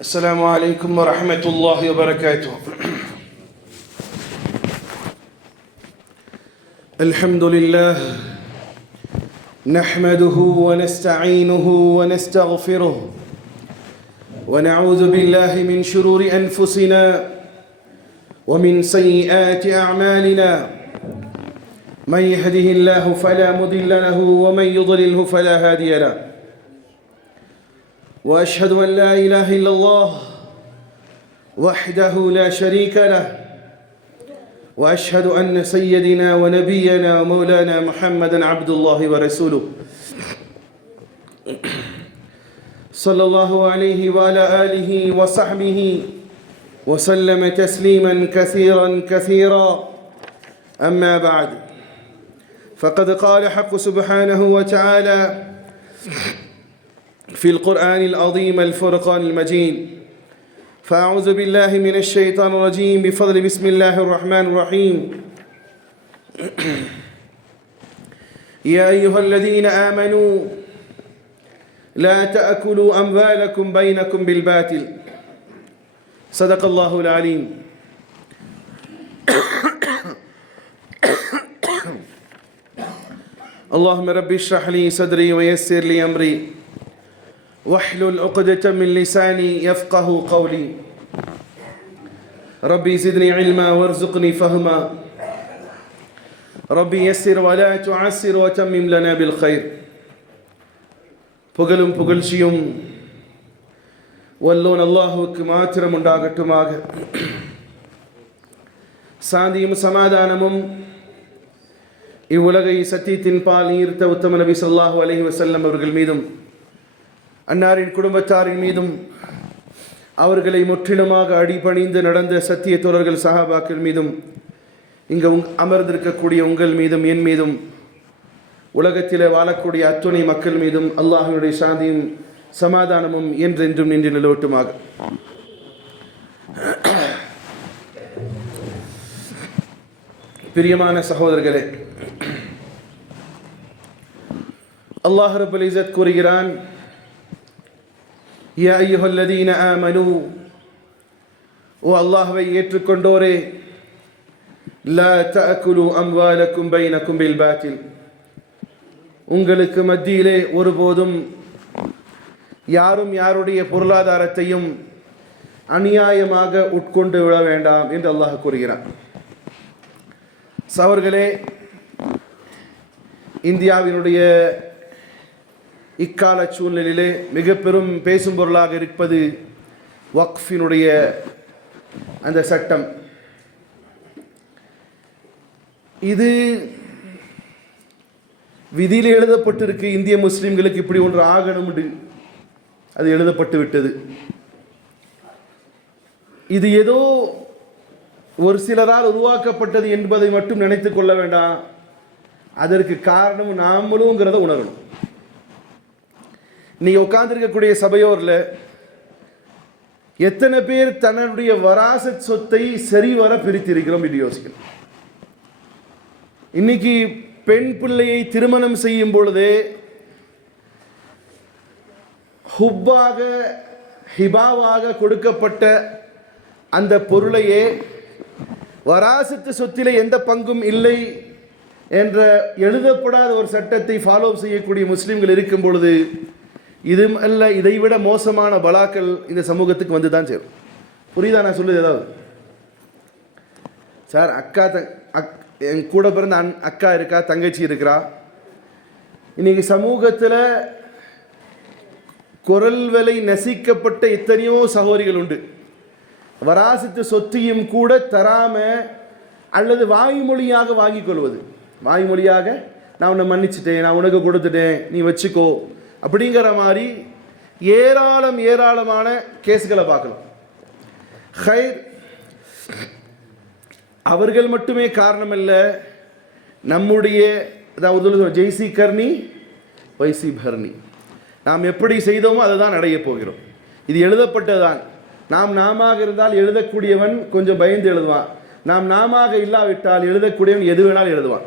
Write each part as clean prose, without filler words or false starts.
السلام عليكم ورحمة الله وبركاته. الحمد لله نحمده ونستعينه ونستغفره ونعوذ بالله من شرور أنفسنا ومن سيئات أعمالنا من يهده الله فلا مضل له ومن يضلله فلا هادي له وأشهد أن لا إله إلا الله وحده لا شريك له وأشهد أن سيدنا ونبينا ومولانا محمدا عبد الله ورسوله صلى الله عليه وعلى آله وصحبه وسلم تسليما كثيرا كثيرا. أما بعد، فقد قال حق سبحانه وتعالى في القرآن العظيم الفرقان المجيد: فأعوذ بالله من الشيطان الرجيم بفضل بسم الله الرحمن الرحيم. يا أيها الذين آمنوا لا تأكلوا أموالكم بينكم بالباطل. صدق الله العليم. اللهم رب اشرح لي صدري ويسر لي أمري واحلل عقدة من لساني يفقه قولي. ربي زدني علما وارزقني فهما. ربي يسر ولا تعسر وتمم لنا بالخير. புகழும் புகழ்ச்சியும் வல்லோன் அல்லாஹுவுக்கு மாத்திரம் உண்டாகட்டுமாக. சாந்தியும் சமாதானமும் இவ்வுலகை சத்தியத்தின் பால் ஈர்த்த உத்தம நபி ஸல்லல்லாஹு அலைஹி வஸல்லம் அவர்கள் மீதும், அன்னாரின் குடும்பத்தாரின் மீதும், அவர்களை முற்றிலுமாக அடிபணிந்து நடந்த சத்திய தோழர்கள் சஹாபாக்கள் மீதும், இங்கு அமர்ந்திருக்கக்கூடிய உங்கள் மீதும், என் மீதும், உலகத்திலே வாழக்கூடிய அத்துணை மக்கள் மீதும் அல்லாஹ்வினுடைய சாந்தியும் சமாதானமும் என்றென்றும் நின்று நிலவட்டுமாக. பிரியமான சகோதரர்களே, அல்லாஹ் ரப்பல் இஸ்ஸத் கூறுகிறான்: யா அய்யுஹல்லதீன ஆமனூ, ஓ அல்லாஹ்வை ஏற்றுக்கொண்டோரே, லா தஅகுலு அம்வாலக்கும் பைனக்கும் பில் பாத்தில், உங்களுக்கு மத்தியிலே ஒருபோதும் யாரும் யாருடைய பொருளாதாரத்தையும் அநியாயமாக உட்கொண்டு விட வேண்டாம் என்று அல்லாஹ் கூறுகிறான். சகோதரர்களே, இந்தியாவினுடைய இக்கால சூழ்நிலையிலே மிக பெரும் பேசும் பொருளாக இருப்பது வக்ஃபினுடைய அந்த சட்டம். இது விதியில் எழுதப்பட்டிருக்கு, இந்திய முஸ்லிம்களுக்கு இப்படி ஒன்று ஆகணும், அது எழுதப்பட்டு விட்டது. இது ஏதோ ஒரு சிலரால் உருவாக்கப்பட்டது என்பதை மட்டும் நினைத்து கொள்ள வேண்டாம். அதற்கு காரணம் நாமளுங்கிறத உணரணும். நீங்கள் உட்கார்ந்துருக்கக்கூடிய சபையோரில் எத்தனை பேர் தன்னுடைய வராசத் சொத்தை சரிவர பிரித்திருக்கிறோம் என்று யோசிக்கணும். இன்னைக்கு பெண் பிள்ளையை திருமணம் செய்யும் பொழுதே ஹிபாவாக கொடுக்கப்பட்ட அந்த பொருளையே வராசத்து சொத்திலே எந்த பங்கும் இல்லை என்ற எழுதப்படாத ஒரு சட்டத்தை ஃபாலோ செய்யக்கூடிய முஸ்லீம்கள் இருக்கும் பொழுது, இது அல்ல இதைவிட மோசமான பலாக்கள் இந்த சமூகத்துக்கு வந்து தான் சேரும். புரியுதா நான் சொல்லுது? ஏதாவது சார், அக்கா என் கூட பிறந்த அக்கா இருக்கா, தங்கச்சி இருக்கிறா. இன்னைக்கு சமூகத்தில் குரல் விலை நசிக்கப்பட்ட எத்தனையோ சகோதரிகள் உண்டு. வராசத்து சொத்தையும் கூட தராம அல்லது வாய்மொழியாக வாங்கி கொள்வது. வாய்மொழியாக நான் உன்னை மன்னிச்சிட்டேன், நான் உனக்கு கொடுத்துட்டேன், நீ வச்சுக்கோ அப்படிங்கிற மாதிரி ஏராளமான கேஸ்களை பார்க்கலாம். ஹைர், அவர்கள் மட்டுமே காரணம் அல்ல. நம்முடைய ஜெய்சி கர்ணி வைசி பர்ணி, நாம் எப்படி செய்தோமோ அதை தான் அடைய போகிறோம். இது எழுதப்பட்டதுதான். நாம இருந்தால் எழுதக்கூடியவன் கொஞ்சம் பயந்து எழுதுவான். நாம இல்லாவிட்டால் எழுதக்கூடியவன் எது வேணாலும் எழுதுவான்.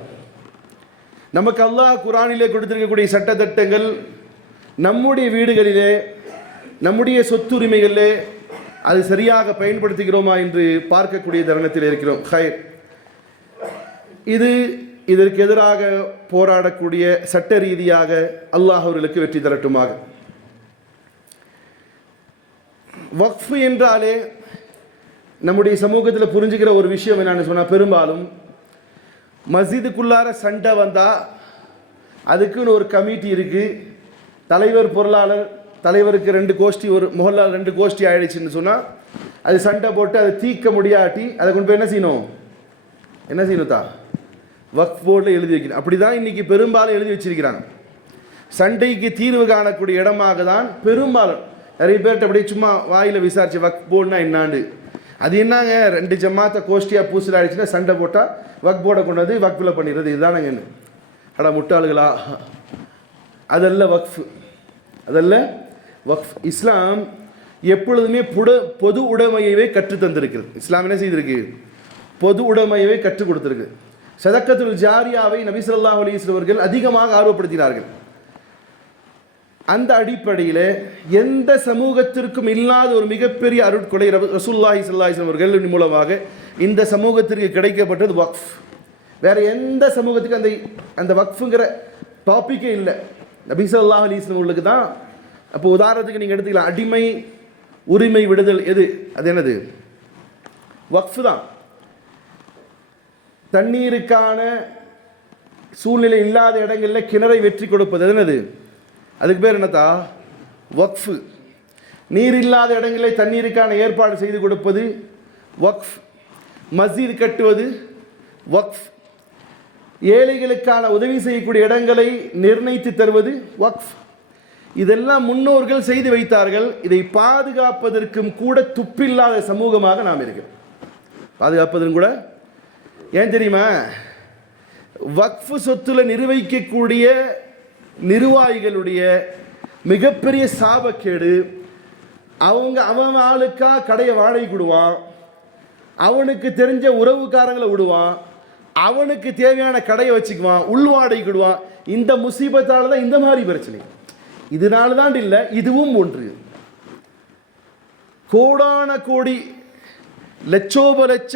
நமக்கு அல்லாஹ் குர்ஆனிலே கொடுத்திருக்கக்கூடிய சட்டத்திட்டங்கள் நம்முடைய வீடுகளிலே, நம்முடைய சொத்துரிமைகளிலே அது சரியாக பயன்படுத்துகிறோமா என்று பார்க்கக்கூடிய தருணத்தில் இருக்கிறோம். ஹைர், இதற்கு எதிராக போராடக்கூடிய சட்ட ரீதியாக அல்லாஹ் அவர்களுக்கு வெற்றி தரட்டுமாக. வக்ஃப் என்றாலே நம்முடைய சமூகத்தில் புரிஞ்சுக்கிற ஒரு விஷயம் என்னன்னு சொன்னால், பெரும்பாலும் மஸ்ஜிதுக்குள்ளார சண்டை வந்தால் அதுக்குன்னு ஒரு கமிட்டி இருக்குது. தலைவர் பொருளாளர், தலைவருக்கு 2 கோஷ்டி, ஒரு மொஹல்லால் 2 கோஷ்டி ஆயிடுச்சுன்னு சொன்னால் அது சண்டை போட்டு அதை தீர்க்க முடியாட்டி அதை கொண்டு போய் என்ன செய்யணும் தான் வக்ஃப் போர்டில் எழுதி வைக்கணும். அப்படி தான் இன்றைக்கி பெரும்பாலும் எழுதி வச்சிருக்கிறாங்க. சண்டைக்கு தீர்வு காணக்கூடிய இடமாக தான் பெரும்பாலும் நிறைய பேர்கிட்ட அப்படியே சும்மா வாயில் விசாரிச்சு வக்ஃப் போர்டுனா என்னாண்டு, அது என்னங்க 2 ஜமாத்தை கோஷ்டியாக பூசல் ஆகிடுச்சுன்னா சண்டை போட்டால் வக்ஃப் போர்டை கொண்டு வந்து வக்ஃபில் பண்ணிடுறது, இதுதானங்க என்ன அடா முட்டாளுகளா? அதல்ல வக்ஃப். இஸ்லாம் எப்பொழுதுமே பொது உடைமையவே கற்று தந்திருக்கிறது. இஸ்லாம் என்ன செய்திருக்கு? பொது உடைமையவே கற்றுக் கொடுத்திருக்கு. சதக்கத்துல் ஜாரியாவை நபி ஸல்லல்லாஹு அலைஹி வஸல்லம் அவர்கள் அதிகமாக ஆர்வப்படுத்தினார்கள். அந்த அடிப்படையில் எந்த சமூகத்திற்கும் இல்லாத ஒரு மிகப்பெரிய அருட்கொடை ரசூலுல்லாஹி ஸல்லல்லாஹு அலைஹி வஸல்லம் அவர்கள் மூலமாக இந்த சமூகத்திற்கு கிடைக்கப்பட்டது வக்ஃப். வேற எந்த சமூகத்துக்கு அந்த வக்ஃபுங்கிற டாப்பிக்கே இல்லை. நபி ஸல்லல்லாஹு அலைஹி வஸல்லம் அவர்களுக்கு தான். அப்போ உதாரணத்துக்கு நீங்கள் எடுத்துக்கலாம், அடிமை உரிமை விடுதல் அது என்னது? வக்ஃப் தான். தண்ணீருக்கான சூழ்நிலை இல்லாத இடங்களில் கிணறை வெற்றி கொடுப்பது என்னது? அதுக்கு பேர் என்னத்தா? வக்ஃப். நீர் இல்லாத இடங்களில் தண்ணீருக்கான ஏற்பாடு செய்து கொடுப்பது வக்ஃப். மஸ்ஜித் கட்டுவது வக்ஃப். ஏழைகளுக்கான உதவி செய்யக்கூடிய இடங்களை நிர்ணயித்து தருவது வக்ஃப். இதெல்லாம் முன்னோர்கள் செய்து வைத்தார்கள். இதை பாதுகாப்பதற்கும் கூட துப்பில்லாத சமூகமாக நாம் இருக்கிறோம். பாதுகாப்பதற்கும் கூட ஏன் தெரியுமா? வக்ஃப் சொத்துல நிர்வகிக்கக்கூடிய நிர்வாகிகளுடைய மிகப்பெரிய சாபக்கேடு, அவன் ஆளுக்கா கடையை வாடகை விடுவான், அவனுக்கு தெரிஞ்ச உறவுக்காரங்களை விடுவான், அவனுக்கு தேவையான கடையை வச்சுக்குவான், உள்வாடகை விடுவான். இந்த முசீபத்தால் தான் இந்த மாதிரி பிரச்சனை. இதனால தான் இல்லை, இதுவும் ஒன்று. கோடான கோடி லட்சோப லட்ச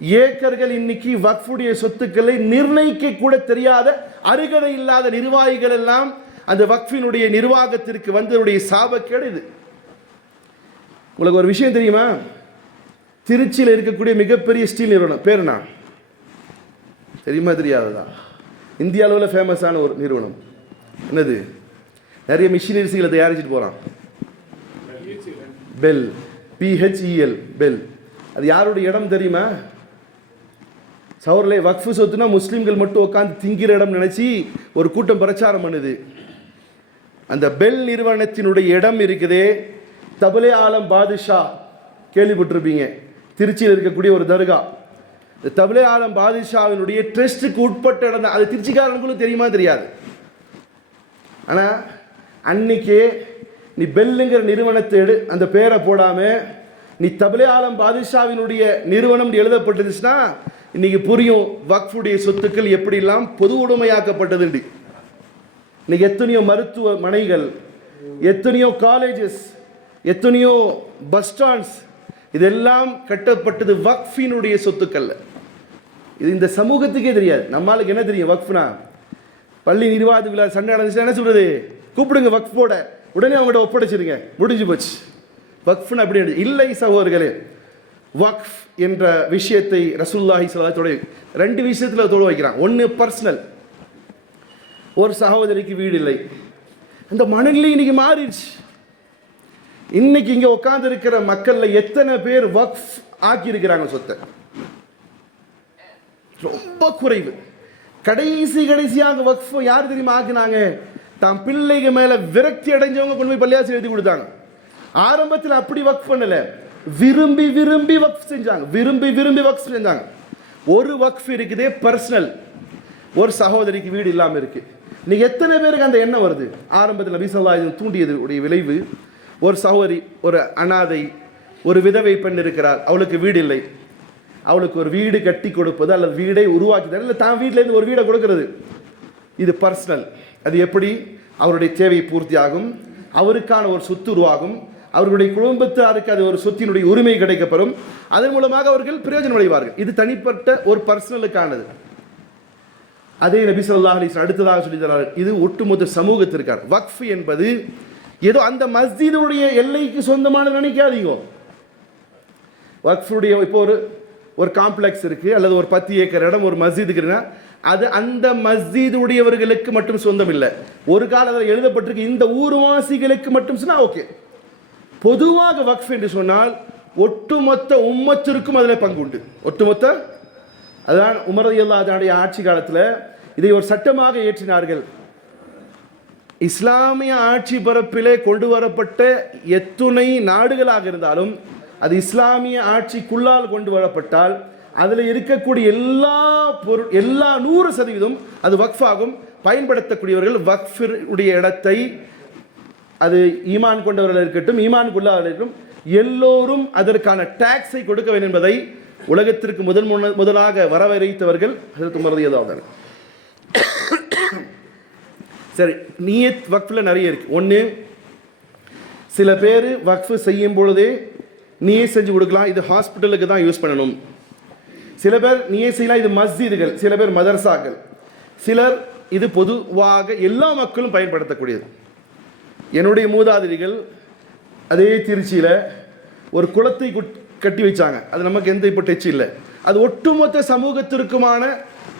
ஏக்கர்கள் இன்னைக்கு வக்ஃபுடைய சொத்துக்களை நிர்ணயிக்க கூட தெரியாத அருகதை இல்லாத நிர்வாகிகள் எல்லாம் அந்த வக்ஃபினுடைய நிர்வாகத்திற்கு வந்ததுடைய சாபக்கேடு இது. உங்களுக்கு ஒரு விஷயம் தெரியுமா? திருச்சியில் இருக்கக்கூடிய மிகப்பெரிய ஸ்டீல் நிறுவனம் பேர் என்ன தெரியுமா? தெரியாததா? இந்திய அளவில் ஃபேமஸான ஒரு நிறுவனம். என்னது? நிறைய மிஷினரிஸுகளை தயாரிச்சுட்டு போகிறான். Bell, PHEL, bell. அது யாருடைய இடம் தெரியுமா? சவுரில் வக்ஃபு சொத்துனா முஸ்லீம்கள் மட்டும் உட்காந்து திங்கிற இடம் நினச்சி ஒரு கூட்டம் பிரச்சாரம் பண்ணுது. அந்த பெல் நிறுவனத்தினுடைய இடம் இருக்குதே, தபலே ஆலம் பாதுஷா கேள்விப்பட்டிருப்பீங்க, திருச்சியில் இருக்கக்கூடிய ஒரு தர்கா. இந்த தபலே ஆலம் பாதுஷாவினுடைய ட்ரஸ்ட்டுக்கு உட்பட்ட இடம் தான். அது திருச்சிக்காரனுக்குள்ள தெரியுமா? தெரியாது. ஆனால் அன்னைக்கே நீ பெல்லுங்கிற நிறுவனத்தை அந்த பேரை போடாமல் நீ தபலே ஆலம் பாதுஷாவினுடைய நிறுவனம் எழுதப்பட்டுச்சுன்னா இன்னைக்கு புரியும் வக்ஃபுடைய சொத்துக்கள் எப்படிலாம் பொது உடைமையாக்கப்பட்டது. இன்னைக்கு எத்தனையோ மருத்துவமனைகள், எத்தனையோ காலேஜஸ், எத்தனையோ பஸ் ஸ்டாண்ட்ஸ், இதெல்லாம் கட்டப்பட்டது வக்ஃபினுடைய சொத்துக்கள். இது இந்த சமூகத்துக்கே தெரியாது. நம்மளுக்கு என்ன தெரியும் வக்ஃப்னா? பள்ளி நிர்வாகத்துக்குள்ள சண்டை நடந்துச்சு என்ன சொல்றது? கூப்பிடுங்க வக்ஃப் போட, உடனே அவங்கள்ட்ட ஒப்படைச்சிருங்க, முடிஞ்சு போச்சு. வக்ஃப்னு அப்படி இல்லை சகோதரர்களே. வக்ஃப் என்ற விஷயத்தை ரசூலுல்லாஹி ஸல்லல்லாஹு அலைஹி வஸல்லம் 2 விஷயத்தில் தொட வைக்கிறாங்க. ஒன்று பர்சனல். ஒரு சகோதரிக்கு வீடு இல்லை, அந்த மனநிலை இன்னைக்கு மாறிடுச்சு. இன்னைக்கு இங்கே உட்கார்ந்து இருக்கிற மக்களில் எத்தனை பேர் வக்ஃப் ஆக்கியிருக்கிறாங்க சொத்தை? ரொம்ப குறைவு. கடைசியாக வக்ஃப் யார் தெரியுமா ஆக்கினாங்க? தான் பிள்ளைங்க மேலே விரக்தி அடைஞ்சவங்க கொண்டு போய் பள்ளியாசி எழுதி கொடுத்தாங்க. ஆரம்பத்தில் அப்படி வக்ஃப் பண்ணல, விரும்பி விரும்பி வக்ஃப் செஞ்சாங்க, விரும்பி வக்ஃப் செஞ்சாங்க. ஒரு வக்ஃப் இருக்குதே பர்சனல். ஒரு சகோதரிக்கு வீடு இல்லாமல் இருக்கு. இன்னைக்கு எத்தனை பேருக்கு அந்த எண்ணம் வருது? ஆரம்பத்தில் நபி ஸல்லல்லாஹு அலைஹி வஸல்லம் தூண்டியது உடைய விளைவு. ஒரு சகோதரி, ஒரு அனாதை, ஒரு விதவை பெண் இருக்கிறார், அவளுக்கு வீடு இல்லை. அவளுக்கு ஒரு வீடு கட்டி கொடுப்பது அல்லது வீடை உருவாக்கி தர, இல்லை தான் வீட்டிலேருந்து ஒரு வீடை கொடுக்கறது, இது பர்சனல். அது எப்படி அவருடைய தேவை பூர்த்தி ஆகும், அவருக்கான ஒரு சொத்து உருவாகும், அவர்களுடைய குடும்பத்தாருக்கு அது ஒரு சொத்தினுடைய உரிமை கிடைக்கப்பெறும். அதன் மூலமாக அவர்கள் பிரயோஜனம் அடைவார்கள். இது தனிப்பட்ட ஒரு பர்சனலுக்கானது. அதே நபி ஸல்லல்லாஹு அலைஹி வஸல்லம் அடுத்ததாக சொல்லி தரார், இது ஒட்டுமொத்த சமூகத்திற்கான. வக்ஃப் என்பது ஏதோ அந்த மஸ்ஜிதுடைய எல்லைக்கு சொந்தமானது நினைக்காதீங்க. வக்ஃபுடைய இப்போ ஒரு காம்ப்ளெக்ஸ் இருக்குது, அல்லது ஒரு 10 ஏக்கர் இடம் ஒரு மஸ்ஜித் இருக்குன்னா அது அந்த மஸ்ஜித் உடையவர்களுக்கு மட்டும் சொந்தம் இல்லை. ஒரு காலத்தில் எழுதப்பட்டிருக்கு இந்த ஊர்வாசிகளுக்கு மட்டும் சொன்னால் ஓகே. பொதுவாக வக்ஃப் என்று சொன்னால் ஒட்டுமொத்த உம்மத்திற்கும் அதில் பங்கு உண்டு. ஒட்டுமொத்த அதுதான் உமர் ரலியல்லாஹு அன்ஹுடைய ஆட்சி காலத்தில் இதை ஒரு சட்டமாக ஏற்றினார்கள். இஸ்லாமிய ஆட்சி பரப்பிலே கொண்டு வரப்பட்ட எத்துணை நாடுகளாக இருந்தாலும் அது இஸ்லாமிய ஆட்சிக்குள்ளால் கொண்டு வரப்பட்டால் அதில் இருக்கக்கூடிய எல்லா 100% அது வக்ஃபாகும். பயன்படுத்தக்கூடியவர்கள் வக்ஃபுடைய இடத்தை அது ஈமான் கொண்டவர்கள் இருக்கட்டும் ஈமான் கொள்ளாதவர்கள் இருக்கட்டும் எல்லோரும் அதற்கான டாக்ஸை கொடுக்க வேண்டும் என்பதை உலகத்திற்கு முதலாக வரவழைத்தவர்கள் ஹஜ்ரத் உமர் ரலியல்லாஹு அன்ஹு. சரி, நியத் வக்ஃபில் நிறைய இருக்கு. ஒன்று, சில பேர் வக்ஃபு செய்யும் பொழுதே நியத் செஞ்சு கொடுக்கலாம், இது ஹாஸ்பிட்டலுக்கு தான் யூஸ் பண்ணணும். சில பேர் நியத் செய்யலாம், இது மஸ்ஜிதுகள், சில பேர் மதர்சாக்கள், சிலர் இது பொதுவாக எல்லா மக்களும் பயன்படுத்தக்கூடியது. என்னுடைய மூதாதிரிகள் அதே திருச்சியில் ஒரு குளத்தை கட்டி வச்சாங்க. அது நமக்கு எந்த இப்போ டச் இல்லை. அது ஒட்டுமொத்த சமூகத்திற்குமான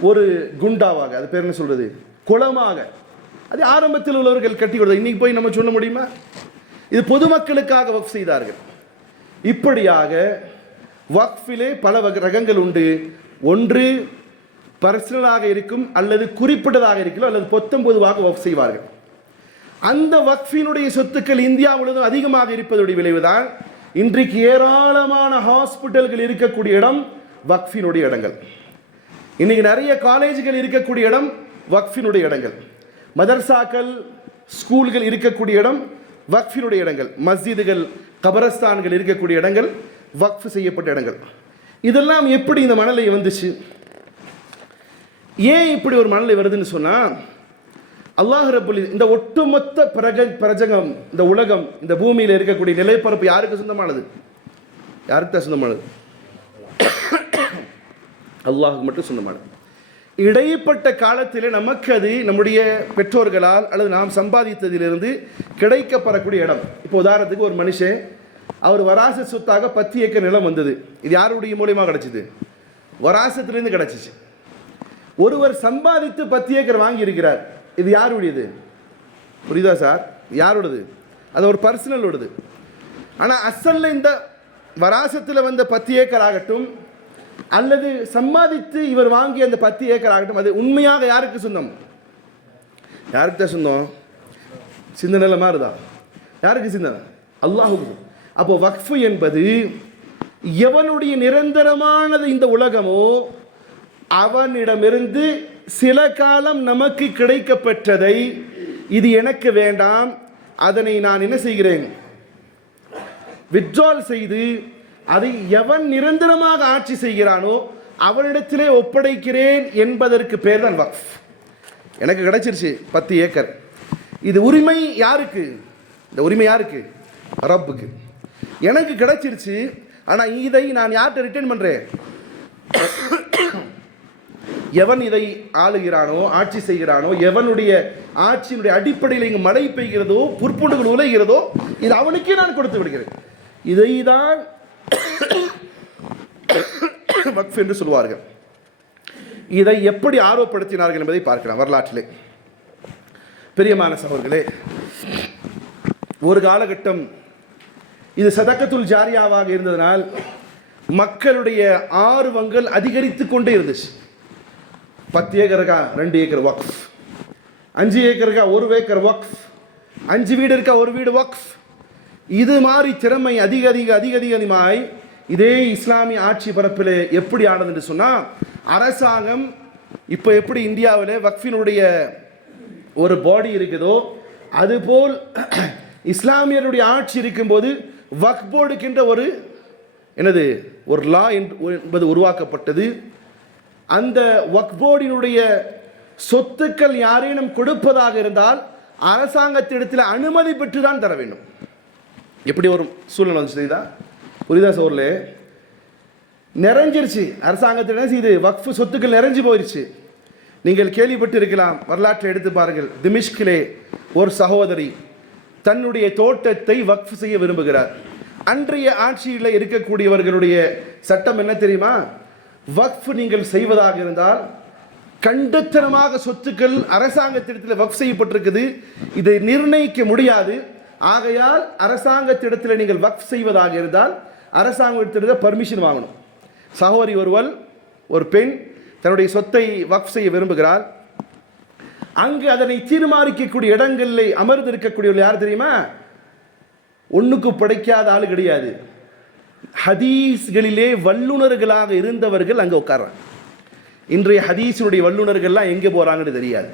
ஒரு குண்டாவாக, அது பேர் என்ன சொல்கிறது, குளமாக அது ஆரம்பத்தில் உள்ளவர்கள் கட்டி கொடுத்தது. இன்னைக்கு போய் நம்ம சொல்ல முடியுமா? இது பொதுமக்களுக்காக வக்ஃப் செய்தார்கள். இப்படியாக வக்ஃபிலே பல ரகங்கள் உண்டு. ஒன்று பர்சனலாக இருக்கும், அல்லது குறிப்பிட்டதாக இருக்கும், அல்லது பொதுவாக வக்ஃப் செய்வார்கள். அந்த வக்ஃபினுடைய சொத்துக்கள் இந்தியா முழுவதும் அதிகமாக இருப்பதுடைய விளைவுதான் இன்றைக்கு ஏராளமான ஹாஸ்பிட்டல்கள் இருக்கக்கூடிய இடம் வக்ஃபினுடைய இடங்கள். இன்னைக்கு நிறைய காலேஜுகள் இருக்கக்கூடிய இடம் வக்ஃபினுடைய இடங்கள். மதர்சாக்கள், ஸ்கூல்கள் இருக்கக்கூடிய இடம் வக்ஃபினுடைய இடங்கள். மஸ்ஜிதுகள், கபரஸ்தான்கள் இருக்கக்கூடிய இடங்கள் வக்ஃப் செய்யப்பட்ட இடங்கள். இதெல்லாம் எப்படி இந்த மணலை வந்துச்சு? ஏன் இப்படி ஒரு மணலை வருதுன்னு சொன்னால், அல்லாஹ் ரப்புல் இந்த ஒட்டுமொத்த பிரஜகம், இந்த உலகம், இந்த பூமியில் இருக்கக்கூடிய நிலைப்பரப்பு யாருக்கு சொந்தமானது? யாருக்கு தான் சொந்தமானது? அல்லாஹுக்கு மட்டும் சொந்தமானது. இடைப்பட்ட காலத்தில் நமக்கு அது நம்முடைய பெற்றோர்களால் அல்லது நாம் சம்பாதித்ததிலிருந்து கிடைக்கப்படக்கூடிய இடம். இப்போ உதாரணத்துக்கு ஒரு மனுஷன் அவர் வராச சொத்தாக 10 ஏக்கர் நிலம் வந்தது. இது யாருடைய மூலியமாக கிடைச்சிது? வராசத்திலிருந்து கிடைச்சிச்சு. ஒருவர் சம்பாதித்து 10 ஏக்கர் வாங்கி இருக்கிறார். இது யாருடையது? புரியுதா சார்? யாருடையது? அது ஒரு பர்சனலோடது. ஆனால் அசல்ல இந்த வராசத்தில் வந்த 10 ஏக்கர் ஆகட்டும், அல்லது சம்பாதித்து இவர் வாங்கிய அந்த 10 ஏக்கர் ஆகட்டும், அது உண்மையாக யாருக்கு சொந்தம்? யாருக்கு தான் சொந்தம்? சிந்தனை மாறுதா? யாருக்கு சிந்தனை? அல்லாஹுக்கு. அப்போ வக்ஃபு என்பது எவனுடைய நிரந்தரமானது இந்த உலகமோ அவனிடமிருந்து சில காலம் நமக்கு கிடைக்கப்பெற்றதை இது எனக்கு வேண்டாம், அதனை நான் என்ன செய்கிறேன், வித்ட்ரால் செய்து அதை எவன் நிரந்தரமாக ஆட்சி செய்கிறானோ அவனிடத்திலே ஒப்படைக்கிறேன் என்பதற்கு பேர் தான் வக்ஃப். எனக்கு கிடைச்சிருச்சு 10 ஏக்கர். இது உரிமை யாருக்கு? இந்த உரிமை யாருக்கு? ரப்புக்கு. எனக்கு கிடைச்சிருச்சு, ஆனால் இதை நான் யார்கிட்ட ரிட்டர்ன் பண்ணுறேன்? எவன் இதை ஆளுகிறானோ, ஆட்சி செய்கிறானோ, எவனுடைய ஆட்சியினுடைய அடிப்படையில் இங்கு மழை பெய்கிறதோ, புற்புண்டுகள் உலைகிறதோ, இது அவனுக்கே நான் கொடுத்து விடுகிறேன். இதை தான் வக்ஃப் என்று சொல்வார்கள். இதை எப்படி ஆர்வப்படுத்தினார்கள் என்பதை பார்க்கலாம் வரலாற்றிலே. பெரியமான சகோதரர்களே, ஒரு காலகட்டம் இது சதக்கத்துல் ஜாரியாவாக இருந்ததனால் மக்களுடைய ஆர்வங்கள் அதிகரித்து கொண்டே இருந்துச்சு. 10 ஏக்கருக்கா 2 ஏக்கர் வக்ஃப், 5 ஏக்கருக்கா 1 ஏக்கர் வக்ஃப், 5 வீடு இருக்கா 1 வீடு வக்ஃப். இது மாதிரி திறமை அதிகமாய் இதே இஸ்லாமிய ஆட்சி பரப்பில் எப்படி ஆனது என்று சொன்னால், அரசாங்கம் இப்போ எப்படி இந்தியாவில் வக்ஃபினுடைய ஒரு பாடி இருக்குதோ அதுபோல் இஸ்லாமியருடைய ஆட்சி இருக்கும்போது வக்ஃப் போர்டுக்கின்ற ஒரு லா என்பது உருவாக்கப்பட்டது. அந்த வக்ஃப் போர்டினுடைய சொத்துக்கள் யாரேனும் கொடுப்பதாக இருந்தால் அரசாங்கத்திடத்தில் அனுமதி பெற்று தான் தர வேண்டும். எப்படி ஒரு சூழ்நிலை வந்துச்சு தெரியுதா? புரியுதா சோர்ல? நிறைஞ்சிருச்சு. அரசாங்கத்தில் என்ன செய்யுது? வக்ஃபு சொத்துக்கள் நிறைஞ்சு போயிடுச்சு. நீங்கள் கேள்விப்பட்டு இருக்கலாம், வரலாற்றை எடுத்து பாருங்கள். திமிஷ்கிலே ஒரு சகோதரி தன்னுடைய தோட்டத்தை வக்ஃப் செய்ய விரும்புகிறார். அன்றைய ஆட்சியில் இருக்கக்கூடியவர்களுடைய சட்டம் என்ன தெரியுமா? வக்ஃப் நீங்கள் செய்வதாக இருந்தால் கண்டத்தனமாக சொத்துக்கள் அரசாங்கத்திடத்தில் வக்ஃப் செய்யப்பட்டிருக்குது, இதை நிர்ணயிக்க முடியாது. ஆகையால் அரசாங்கத்திடத்தில் நீங்கள் வக்ஃப் செய்வதாக இருந்தால் அரசாங்கத்திடத்தில் பர்மிஷன் வாங்கணும். சகோதரி ஒருவள், ஒரு பெண் தன்னுடைய சொத்தை வக்ஃப் செய்ய விரும்புகிறார். அங்கு அதனை தீர்மானிக்கக்கூடிய இடங்களில் அமர்ந்து இருக்கக்கூடியவர்கள் யார் தெரியுமா? ஒன்றுக்கு படைக்காத ஆளு கிடையாது. ஹதீஸ்களிலே வல்லுநர்களாக இருந்தவர்கள் அங்கே உட்கார்றாங்க. இன்றைய ஹதீஸினுடைய வல்லுநர்கள்லாம் எங்கே போகிறாங்கன்னு தெரியாது.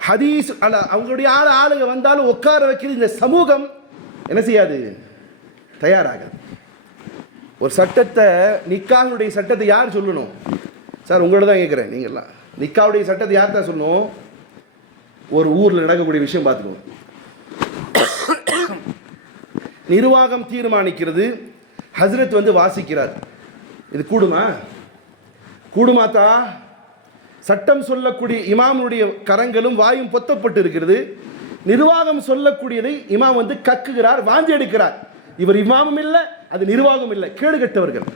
ஹதீஸ் அல்ல, அவங்களுடைய ஆளுங்க வந்தாலும் உட்கார வைக்கிறது இந்த சமூகம் என்ன செய்யாது? தயாராகாது. ஒரு சட்டத்தை, நிக்காவுடைய சட்டத்தை யார் சொல்லணும்? சார் உங்களோட தான் கேட்குறேன். நீங்கள்லாம் நிக்காவுடைய சட்டத்தை யார் தான் சொல்லணும்? ஒரு ஊரில் நடக்கக்கூடிய விஷயம் பார்த்துக்கோங்க. நிர்வாகம் தீர்மானிக்கிறது, ஹஸ்ரத் வந்து வாசிக்கிறார். இது கூடுமா? கூடுமாத்தா? சட்டம் சொல்லக்கூடிய இமாமுடைய கரங்களும் வாயும் பொத்தப்பட்டு இருக்கிறது. நிர்வாகம் சொல்லக்கூடியதை இமாம் வந்து கக்குகிறார், வாந்தி எடுக்கிறார். இவர் இமாமும் இல்லை, அது நிர்வாகம் இல்லை, கேடு கட்டவர்கள்.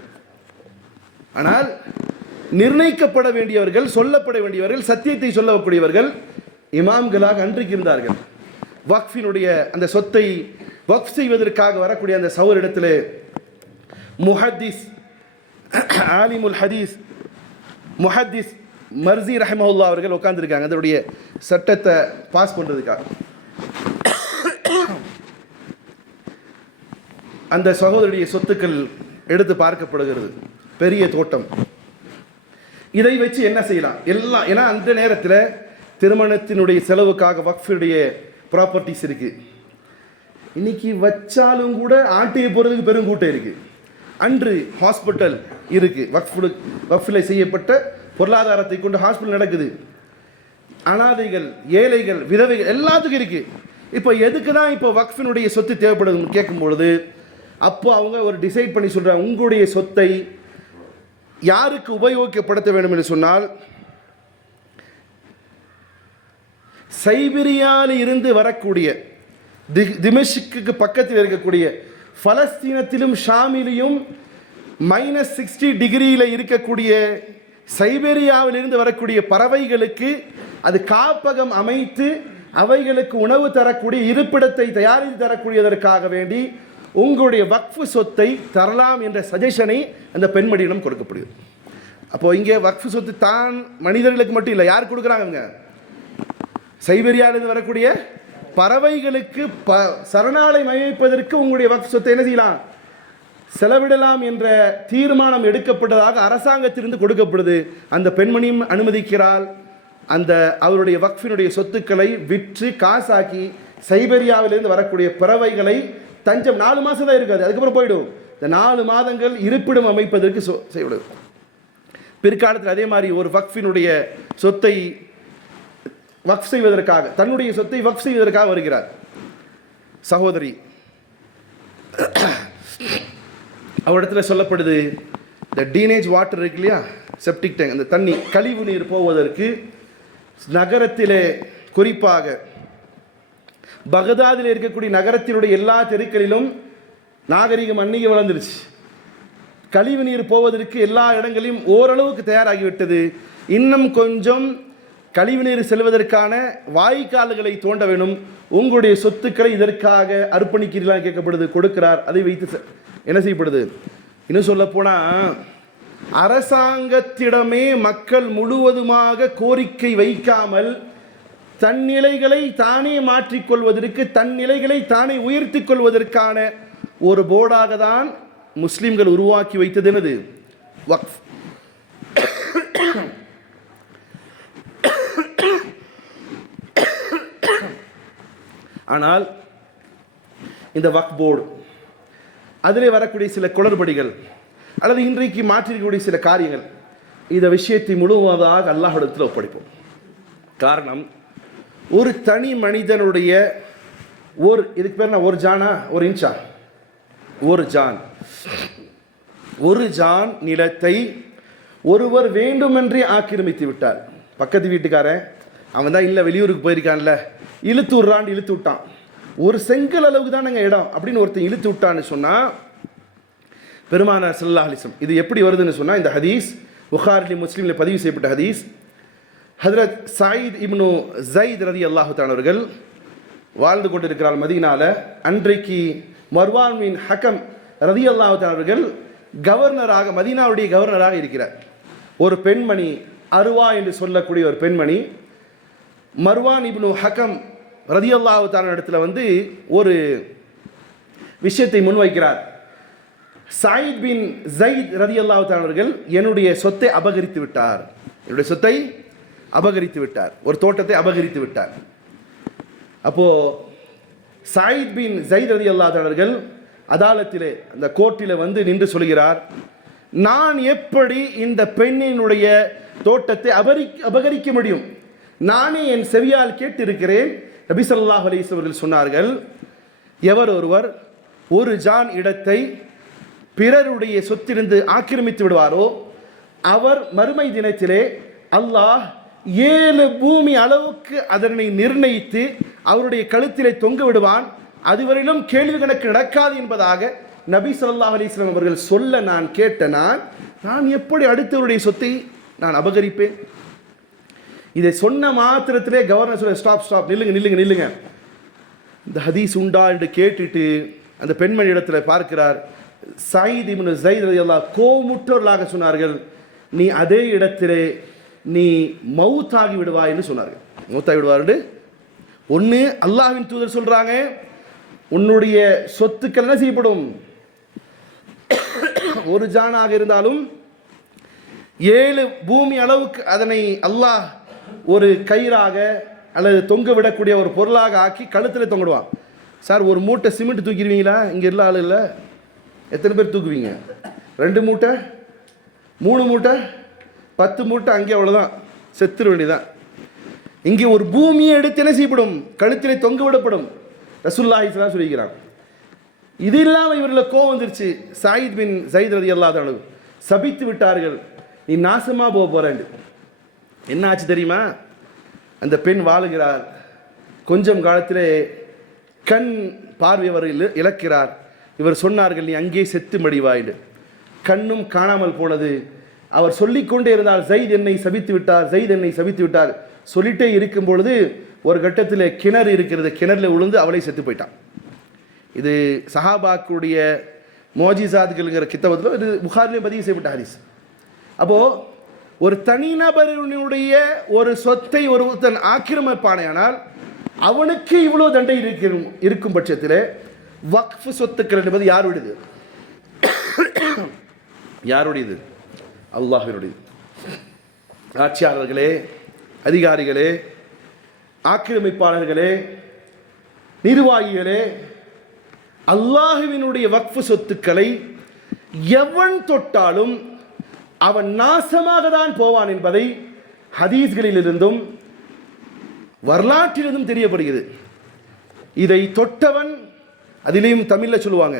ஆனால் நிர்ணயிக்கப்பட வேண்டியவர்கள், சொல்லப்பட வேண்டியவர்கள், சத்தியத்தை சொல்லக்கூடியவர்கள் இமாம்களாக அன்றைக்கு இருந்தார்கள். வக்ஃபினுடைய அந்த சொத்தை வக்ஃப் செய்வதற்காக வரக்கூடிய அந்த சௌரிடத்தில் முஹத்திஸ், ஆலிமுல் ஹதீஸ் முஹத்திஸ் மர்சி ரஹிமஹுல்லா அவர்கள் உட்கார்ந்துருக்காங்க அதனுடைய சட்டத்தை பாஸ் பண்ணுறதுக்காக. அந்த சகோதரியுடைய சொத்துக்கள் எடுத்து பார்க்கப்படுகிறது. பெரிய தோட்டம். இதை வச்சு என்ன செய்யலாம் எல்லாம்? ஏன்னா அந்த நேரத்தில் திருமணத்தினுடைய செலவுக்காக வக்ஃபுடைய ப்ராப்பர்ட்டிஸ் இருக்குது. இன்னைக்கு வச்சாலும் கூட ஆட்டையை போகிறதுக்கு பெருங்கூட்டம் இருக்குது. அன்று ஹாஸ்பிட்டல் இருக்குது. வக்ஃபில் செய்யப்பட்ட பொருளாதாரத்தை கொண்டு ஹாஸ்பிட்டல் நடக்குது. அனாதைகள், ஏழைகள், விதவைகள் எல்லாத்துக்கும் இருக்குது. இப்போ எதுக்கு தான் இப்போ வக்ஃபினுடைய சொத்து தேவைப்படுதுன்னு கேட்கும்பொழுது அப்போ அவங்க ஒரு டிசைட் பண்ணி சொல்கிறாங்க, உங்களுடைய சொத்தை யாருக்கு உபயோகிக்கப்படுத்த வேண்டும் என்று சொன்னால், சைபீரியாவில் இருந்து வரக்கூடிய திமிஷ்குக்கு பக்கத்தில் இருக்கக்கூடிய பலஸ்தீனத்திலும் ஷாமிலையும் -60 டிகிரியில் இருக்கக்கூடிய சைபீரியாவிலிருந்து வரக்கூடிய பறவைகளுக்கு அது காப்பகம் அமைத்து அவைகளுக்கு உணவு தரக்கூடிய இருப்பிடத்தை தயாரித்து தரக்கூடியதற்காக வேண்டி உங்களுடைய வக்ஃபு சொத்தை தரலாம் என்ற சஜஷனை அந்த பெண்மணியிடம் கொடுக்கப்படுகிறது. அப்போ இங்கே வக்ஃபு சொத்து தான் மனிதர்களுக்கு மட்டும் இல்லை, யார் கொடுக்குறாங்க? சைபீரியாவிலிருந்து வரக்கூடிய பறவைகளுக்கு சரணாலயம் அமைப்பதற்கு உங்களுடைய வக்ஃப் சொத்தை என்ன செய்யலாம்? செலவிடலாம் என்ற தீர்மானம் எடுக்கப்பட்டதாக அரசாங்கத்திலிருந்து கொடுக்கப்படுது. அந்த பெண்மணியும் அனுமதிக்கிறாள். அந்த அவருடைய வக்ஃபினுடைய சொத்துக்களை விற்று காசாக்கி சைபீரியாவிலிருந்து வரக்கூடிய பறவைகளை தஞ்சம் 4 மாதம் தான் இருக்காது, அதுக்கப்புறம் போயிடும். இந்த 4 மாதங்கள் இருப்பிடம் அமைப்பதற்கு செய்யப்படும். பிற்காலத்தில் அதே மாதிரி ஒரு வக்ஃபினுடைய சொத்தை வக்ஃப் செய்வதற்காக, தன்னுடைய சொத்தை வக்ஃப் செய்வதற்காக வருகிறார் சகோதரி. அவரிடத்துல சொல்லப்படுது, இந்த டீனேஜ் வாட்டர் இருக்கு இல்லையா, செப்டிக் டேங்க், அந்த தண்ணி கழிவு நீர் போவதற்கு நகரத்திலே, குறிப்பாக பகதாதில் இருக்கக்கூடிய நகரத்தினுடைய எல்லா தெருக்களிலும் நாகரிகம் அன்னைக்கு வளர்ந்துருச்சு. கழிவு நீர் போவதற்கு எல்லா இடங்களிலும் ஓரளவுக்கு தயாராகிவிட்டது. இன்னும் கொஞ்சம் கழிவுநீர் செல்வதற்கான வாய்க்கால்களை தோண்ட வேணும். உங்களுடைய சொத்துக்களை இதற்காக அர்ப்பணிக்கிறீர்களா கேட்கப்படுது. கொடுக்கிறார். அதை வைத்து என்ன செய்யப்படுது? இன்னும் சொல்ல போனால் அரசாங்கத்திடமே மக்கள் முழுவதுமாக கோரிக்கை வைக்காமல் தன் நிலைகளை தானே மாற்றிக்கொள்வதற்கு, தன் நிலைகளை தானே உயர்த்தி கொள்வதற்கான ஒரு போர்டாக தான் முஸ்லிம்கள் உருவாக்கி வைத்தது என்னது? வக்ஃப். ஆனால் இந்த வக்ஃப் போர்டு அதிலே வரக்கூடிய சில குளறுபடிகள் அல்லது இன்றைக்கு மாற்றிருக்கக்கூடிய சில காரியங்கள், இந்த விஷயத்தை முழுவதாக அல்லாஹ்விடத்தில் ஒப்படைப்போம். காரணம், ஒரு தனி மனிதனுடைய இதுக்கு பேர் ஒரு ஜானா, ஒரு இன்ச்சா, ஒரு ஜான் நிலத்தை ஒருவர் வேண்டுமென்றே ஆக்கிரமித்து விட்டார். பக்கத்து வீட்டுக்காரன் அவன் தான் இல்லை வெளியூருக்கு போயிருக்கான்ல, இழுத்து விட்டான். ஒரு செங்கல் அளவுக்கு தான் நாங்கள் இடம் அப்படின்னு ஒருத்தன் இழுத்து விட்டான்னு சொன்னால் பெருமானார் ஸல்லல்லாஹு அலைஹி வஸல்லம், இது எப்படி வருதுன்னு சொன்னால், இந்த ஹதீஸ் புகாரி முஸ்லிமில் பதிவு செய்யப்பட்ட ஹதீஸ். ஹஜ்ரத் சயீத் இப்னு ஸைத் ரலியல்லாஹு தஆலா அவர்கள் வாழ்ந்து கொண்டிருக்கிறார் மதீனால. அன்றைக்கு மர்வான் பின் ஹக்கம் ரலியல்லாஹு தஆலா அவர்கள் கவர்னராக, மதீனாவுடைய கவர்னராக இருக்கிறார். ஒரு பெண்மணி, அருவா என்று சொல்லக்கூடிய ஒரு பெண்மணி மர்வான் இப்னு ஹக்கம் ரலியல்லாஹு தஆலா இடத்துல வந்து ஒரு விஷயத்தை முன்வைக்கிறார். சயீத் பின் ஸைத் ரலியல்லாஹு தஆலா அவர்கள் என்னுடைய சொத்தை அபகரித்து விட்டார், ஒரு தோட்டத்தை அபகரித்து விட்டார். அப்போ சயீத் பின் ஸைத் ரலியல்லாஹு தஆலா அவர்கள் அதாலத்திலே, அந்த கோர்ட்டிலே வந்து நின்று சொல்கிறார், நான் எப்படி இந்த பெண்ணினுடைய தோட்டத்தை அபகரிக்க முடியும்? நானே என் செவியால் கேட்டிருக்கிறேன். நபி ஸல்லல்லாஹு அலைஹி வஸல்லம் அவர்கள் சொன்னார்கள், எவர் ஒருவர் ஒரு ஜான் இடத்தை பிறருடைய சொத்திலிருந்து ஆக்கிரமித்து விடுவாரோ அவர் மறுமை தினத்திலே அல்லாஹ் 7 பூமி அளவுக்கு அதனை நிர்ணயித்து அவருடைய கழுத்திலே தொங்க விடுவான். அதுவரையிலும் கேள்வி கணக்கு நடக்காது என்பதாக நபி ஸல்லல்லாஹு அலைஹி வஸல்லம் அவர்கள் சொல்ல நான் கேட்ட நான் எப்படி அடுத்தவருடைய சொத்தை நான் அபகரிப்பேன்? இதை சொன்ன மாத்திரத்திலே கவர்னர் சொல்ல, ஸ்டாப், நில்லுங்க. இந்த ஹதீஸ் உண்டா என்று கேட்டுட்டு அந்த பெண்மணி இடத்துல பார்க்கிறார். சயீத் இப்னு ஸைத் ரலியல்லாஹு கோமுற்றவர்களாக சொன்னார்கள், நீ அதே இடத்திலே நீ மௌத்தாகி விடுவாய் என்று சொன்னார்கள். மௌத்தாகி விடுவார் என்று ஒன்று அல்லாஹ்வின் தூதர் சொல்றாங்க, உன்னுடைய சொத்துக்கள் என்ன செய்யப்படும்? ஒரு ஜானாக இருந்தாலும் 7 பூமி அளவுக்கு அதனை அல்லாஹ் ஒரு கயிறாக அல்லது தொங்க விடக்கூடிய ஒரு பொருளாக ஆக்கி கழுத்தில் தொங்கிடுவான். சார், ஒரு மூட்டை சிமெண்ட் தூக்கிடுவீங்களா? இங்கே எல்லா ஆள் இல்லை, எத்தனை பேர் தூக்குவீங்க? 2 மூட்டை, 3 மூட்டை, 10 மூட்டை, அங்கே அவ்வளோதான், செத்துற வேண்டியதான். இங்கே ஒரு பூமியை எடுத்து என்ன செய்யப்படும்? கழுத்திலே தொங்க விடப்படும். ரசூலுல்லாஹி ஸல்லல்லாஹு அலைஹி வஸல்லம் சொல்லிக்கிறான். இது இல்லாமல் இவரில் கோவம் வந்துருச்சு. சயீத் பின் ஸைத் ரலியல்லாஹு அன்ஹு சபித்து விட்டார்கள், நீ நாசமாக போக போறேன். என்ன ஆச்சு தெரியுமா? அந்த பெண் வாழுகிறார். கொஞ்சம் காலத்திலே கண் பார்வை அவர் இழக்கிறார். இவர் சொன்னார்கள், நீ அங்கே செத்து மடிவாயிடு. கண்ணும் காணாமல் போனது. அவர் சொல்லிக்கொண்டே இருந்தால், ஸைத் என்னை சபித்து விட்டார், சொல்லிட்டே இருக்கும் பொழுது ஒரு கட்டத்தில் கிணறு இருக்கிறது, கிணறுல விழுந்து அவளை செத்து போயிட்டான். இது சஹாபாக்குடைய மோஜிசாத்கள்ங்கிற கித்தபத்தில் இது புகாரிலே பதிவு செய்யப்பட்ட ஹதீஸ். அப்போது ஒரு தனிநபருடைய ஒரு சொத்தை ஒருத்தன் ஆக்கிரமிப்பானையானால் அவனுக்கு இவ்வளோ தண்டை இருக்கும் பட்சத்தில் வக்ஃப் சொத்துக்கள் என்பது யாருடையது? அல்லாஹ்வினுடையது. ஆட்சியாளர்களே, அதிகாரிகளே, ஆக்கிரமிப்பாளர்களே, நிர்வாகிகளே, அல்லாஹ்வினுடைய வக்ஃப் சொத்துக்களை எவன் தொட்டாலும் அவன் நாசமாக தான் போவான் என்பதை ஹதீஸ்களிலிருந்தும் வரலாற்றிலிருந்தும் தெரியப்படுகிறது. இதை தொட்டவன், அதிலேயும் தமிழில் சொல்லுவாங்க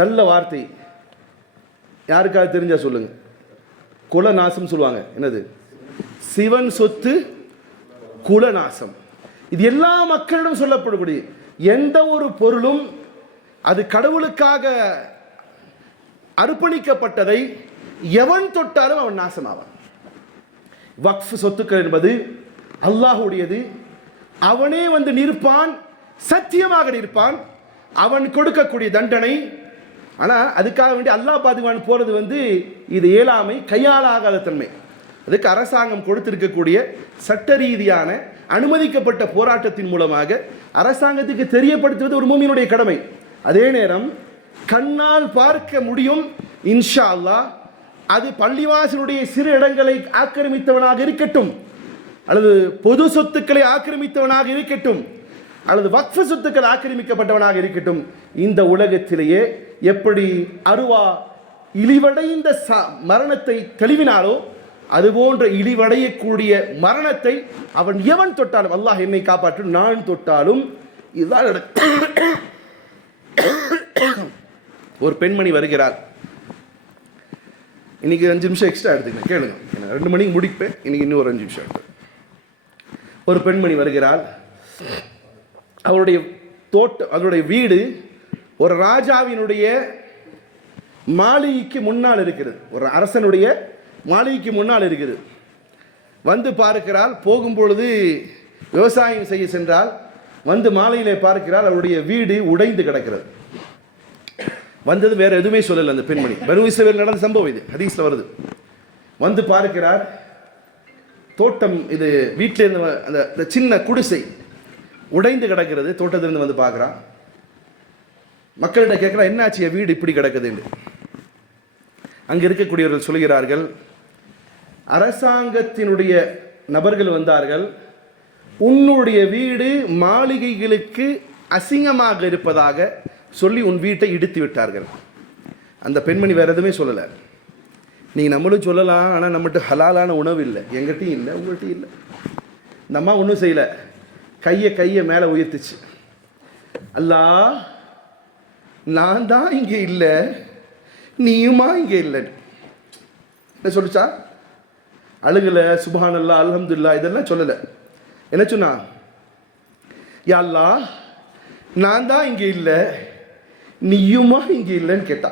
நல்ல வார்த்தை, யாருக்காவது தெரிஞ்சா சொல்லுங்க, குலநாசம் சொல்லுவாங்க. என்னது? சிவன் சொத்து குலநாசம். இது எல்லா மக்களிடம் சொல்லப்படக்கூடிய எந்த ஒரு பொருளும் அது கடவுளுக்காக அர்ப்பணிக்கப்பட்டதை எவன் தொட்டாலும் அவன் நாசமாவான். வக்ஃப் சொத்துக்கள் என்பது அல்லாஹ்வுடையது. அவனே வந்து நிற்பான், சத்தியமாக நிற்பான். அவன் கொடுக்கக்கூடிய தண்டனை, ஆனால் அதுக்காக வேண்டி அல்லாஹ் பாதுகான் போகிறது வந்து இது இயலாமை, கையாளாகாத தன்மை. அதுக்கு அரசாங்கம் கொடுத்திருக்கக்கூடிய சட்ட ரீதியான அனுமதிக்கப்பட்ட போராட்டத்தின் மூலமாக அரசாங்கத்துக்கு தெரியப்படுத்துவது ஒரு மூமினுடைய கடமை. அதே நேரம் கண்ணால் பார்க்க முடியும், இன்ஷா அல்லாஹ் அது பள்ளிவாசலுடைய சிறு இடங்களை ஆக்கிரமித்தவனாக இருக்கட்டும், அல்லது பொது சொத்துக்களை ஆக்கிரமித்தவனாக இருக்கட்டும், அல்லது வக்ஃப் சொத்துக்கள் ஆக்கிரமிக்கப்பட்டவனாக இருக்கட்டும், இந்த உலகத்திலேயே எப்படி அருவா இழிவடைந்த மரணத்தை தெளிவினாலோ அதுபோன்ற இழிவடையக்கூடிய மரணத்தை அவன் எவன் தொட்டாலும், அல்லாஹ் என்னை காப்பாற்றும், நான் தொட்டாலும் இதுதான் ஒரு பெண்மணி வருகிறார். இன்றைக்கி 5 நிமிஷம் எக்ஸ்ட்ரா எடுத்துக்கங்க, கேளுங்க. நான் 2 மணிக்கு முடிப்பேன், இன்றைக்கி இன்னும் ஒரு 5 நிமிஷம் எடுத்து. ஒரு பெண்மணி வருகிறாள். அவருடைய தோட்டம், அவருடைய வீடு ஒரு ராஜாவினுடைய மாளிகைக்கு முன்னால் இருக்கிறது. ஒரு அரசனுடைய மாளிகைக்கு முன்னால் இருக்குது. வந்து பார்க்கிறாள். போகும்பொழுது விவசாயம் செய்ய சென்றால் வந்து மாலையிலே பார்க்கிறாள், அவருடைய வீடு உடைந்து கிடக்கிறது. வந்தது வேற எதுவுமே சொல்லலை அந்த பெண்மணி. பனு இஸ்ரவேல் நடந்த சம்பவம் இது, ஹதீஸ்ல வருது. வந்து பார்க்கிறார், தோட்டம் இது வீட்டில் இருந்து அந்த சின்ன குடிசை உடைந்து கிடக்கிறது. தோட்டத்திலிருந்து வந்து பார்க்குறான். மக்கள்கிட்ட கேட்குறா, என்னாச்சு என் வீடு இப்படி கிடக்குதுன்னு. அங்கே இருக்கக்கூடியவர்கள் சொல்கிறார்கள், அரசாங்கத்தினுடைய நபர்கள் வந்தார்கள், உன்னுடைய வீடு மாளிகைகளுக்கு அசிங்கமாக இருப்பதாக சொல்லி உன் வீட்டை இடித்து விட்டார்கள். அந்த பெண்மணி வேறு எதுவுமே சொல்லலை. நீங்கள் நம்மளும் சொல்லலாம், ஆனால் நம்மகிட்ட ஹலாலான உணவு இல்லை, எங்கிட்டையும் இல்லை, உங்கள்கிட்டையும் இல்லை. இந்த அம்மா ஒன்றும் செய்யலை, கையை மேலே உயர்த்துச்சு. அல்லாஹ், நான் தான் இங்கே இல்லை, நீயுமா இங்கே இல்லைன்னு என்ன சொல்லிச்சா? அழுகலை, சுப்ஹானல்லாஹ், அல்ஹம்துலில்லாஹ் இதெல்லாம் சொல்லலை. என்ன சொன்னா? யா அல்லாஹ், நான் தான் இங்கே இல்லை, நீயுமா இங்கே இல்லைன்னு கேட்டா.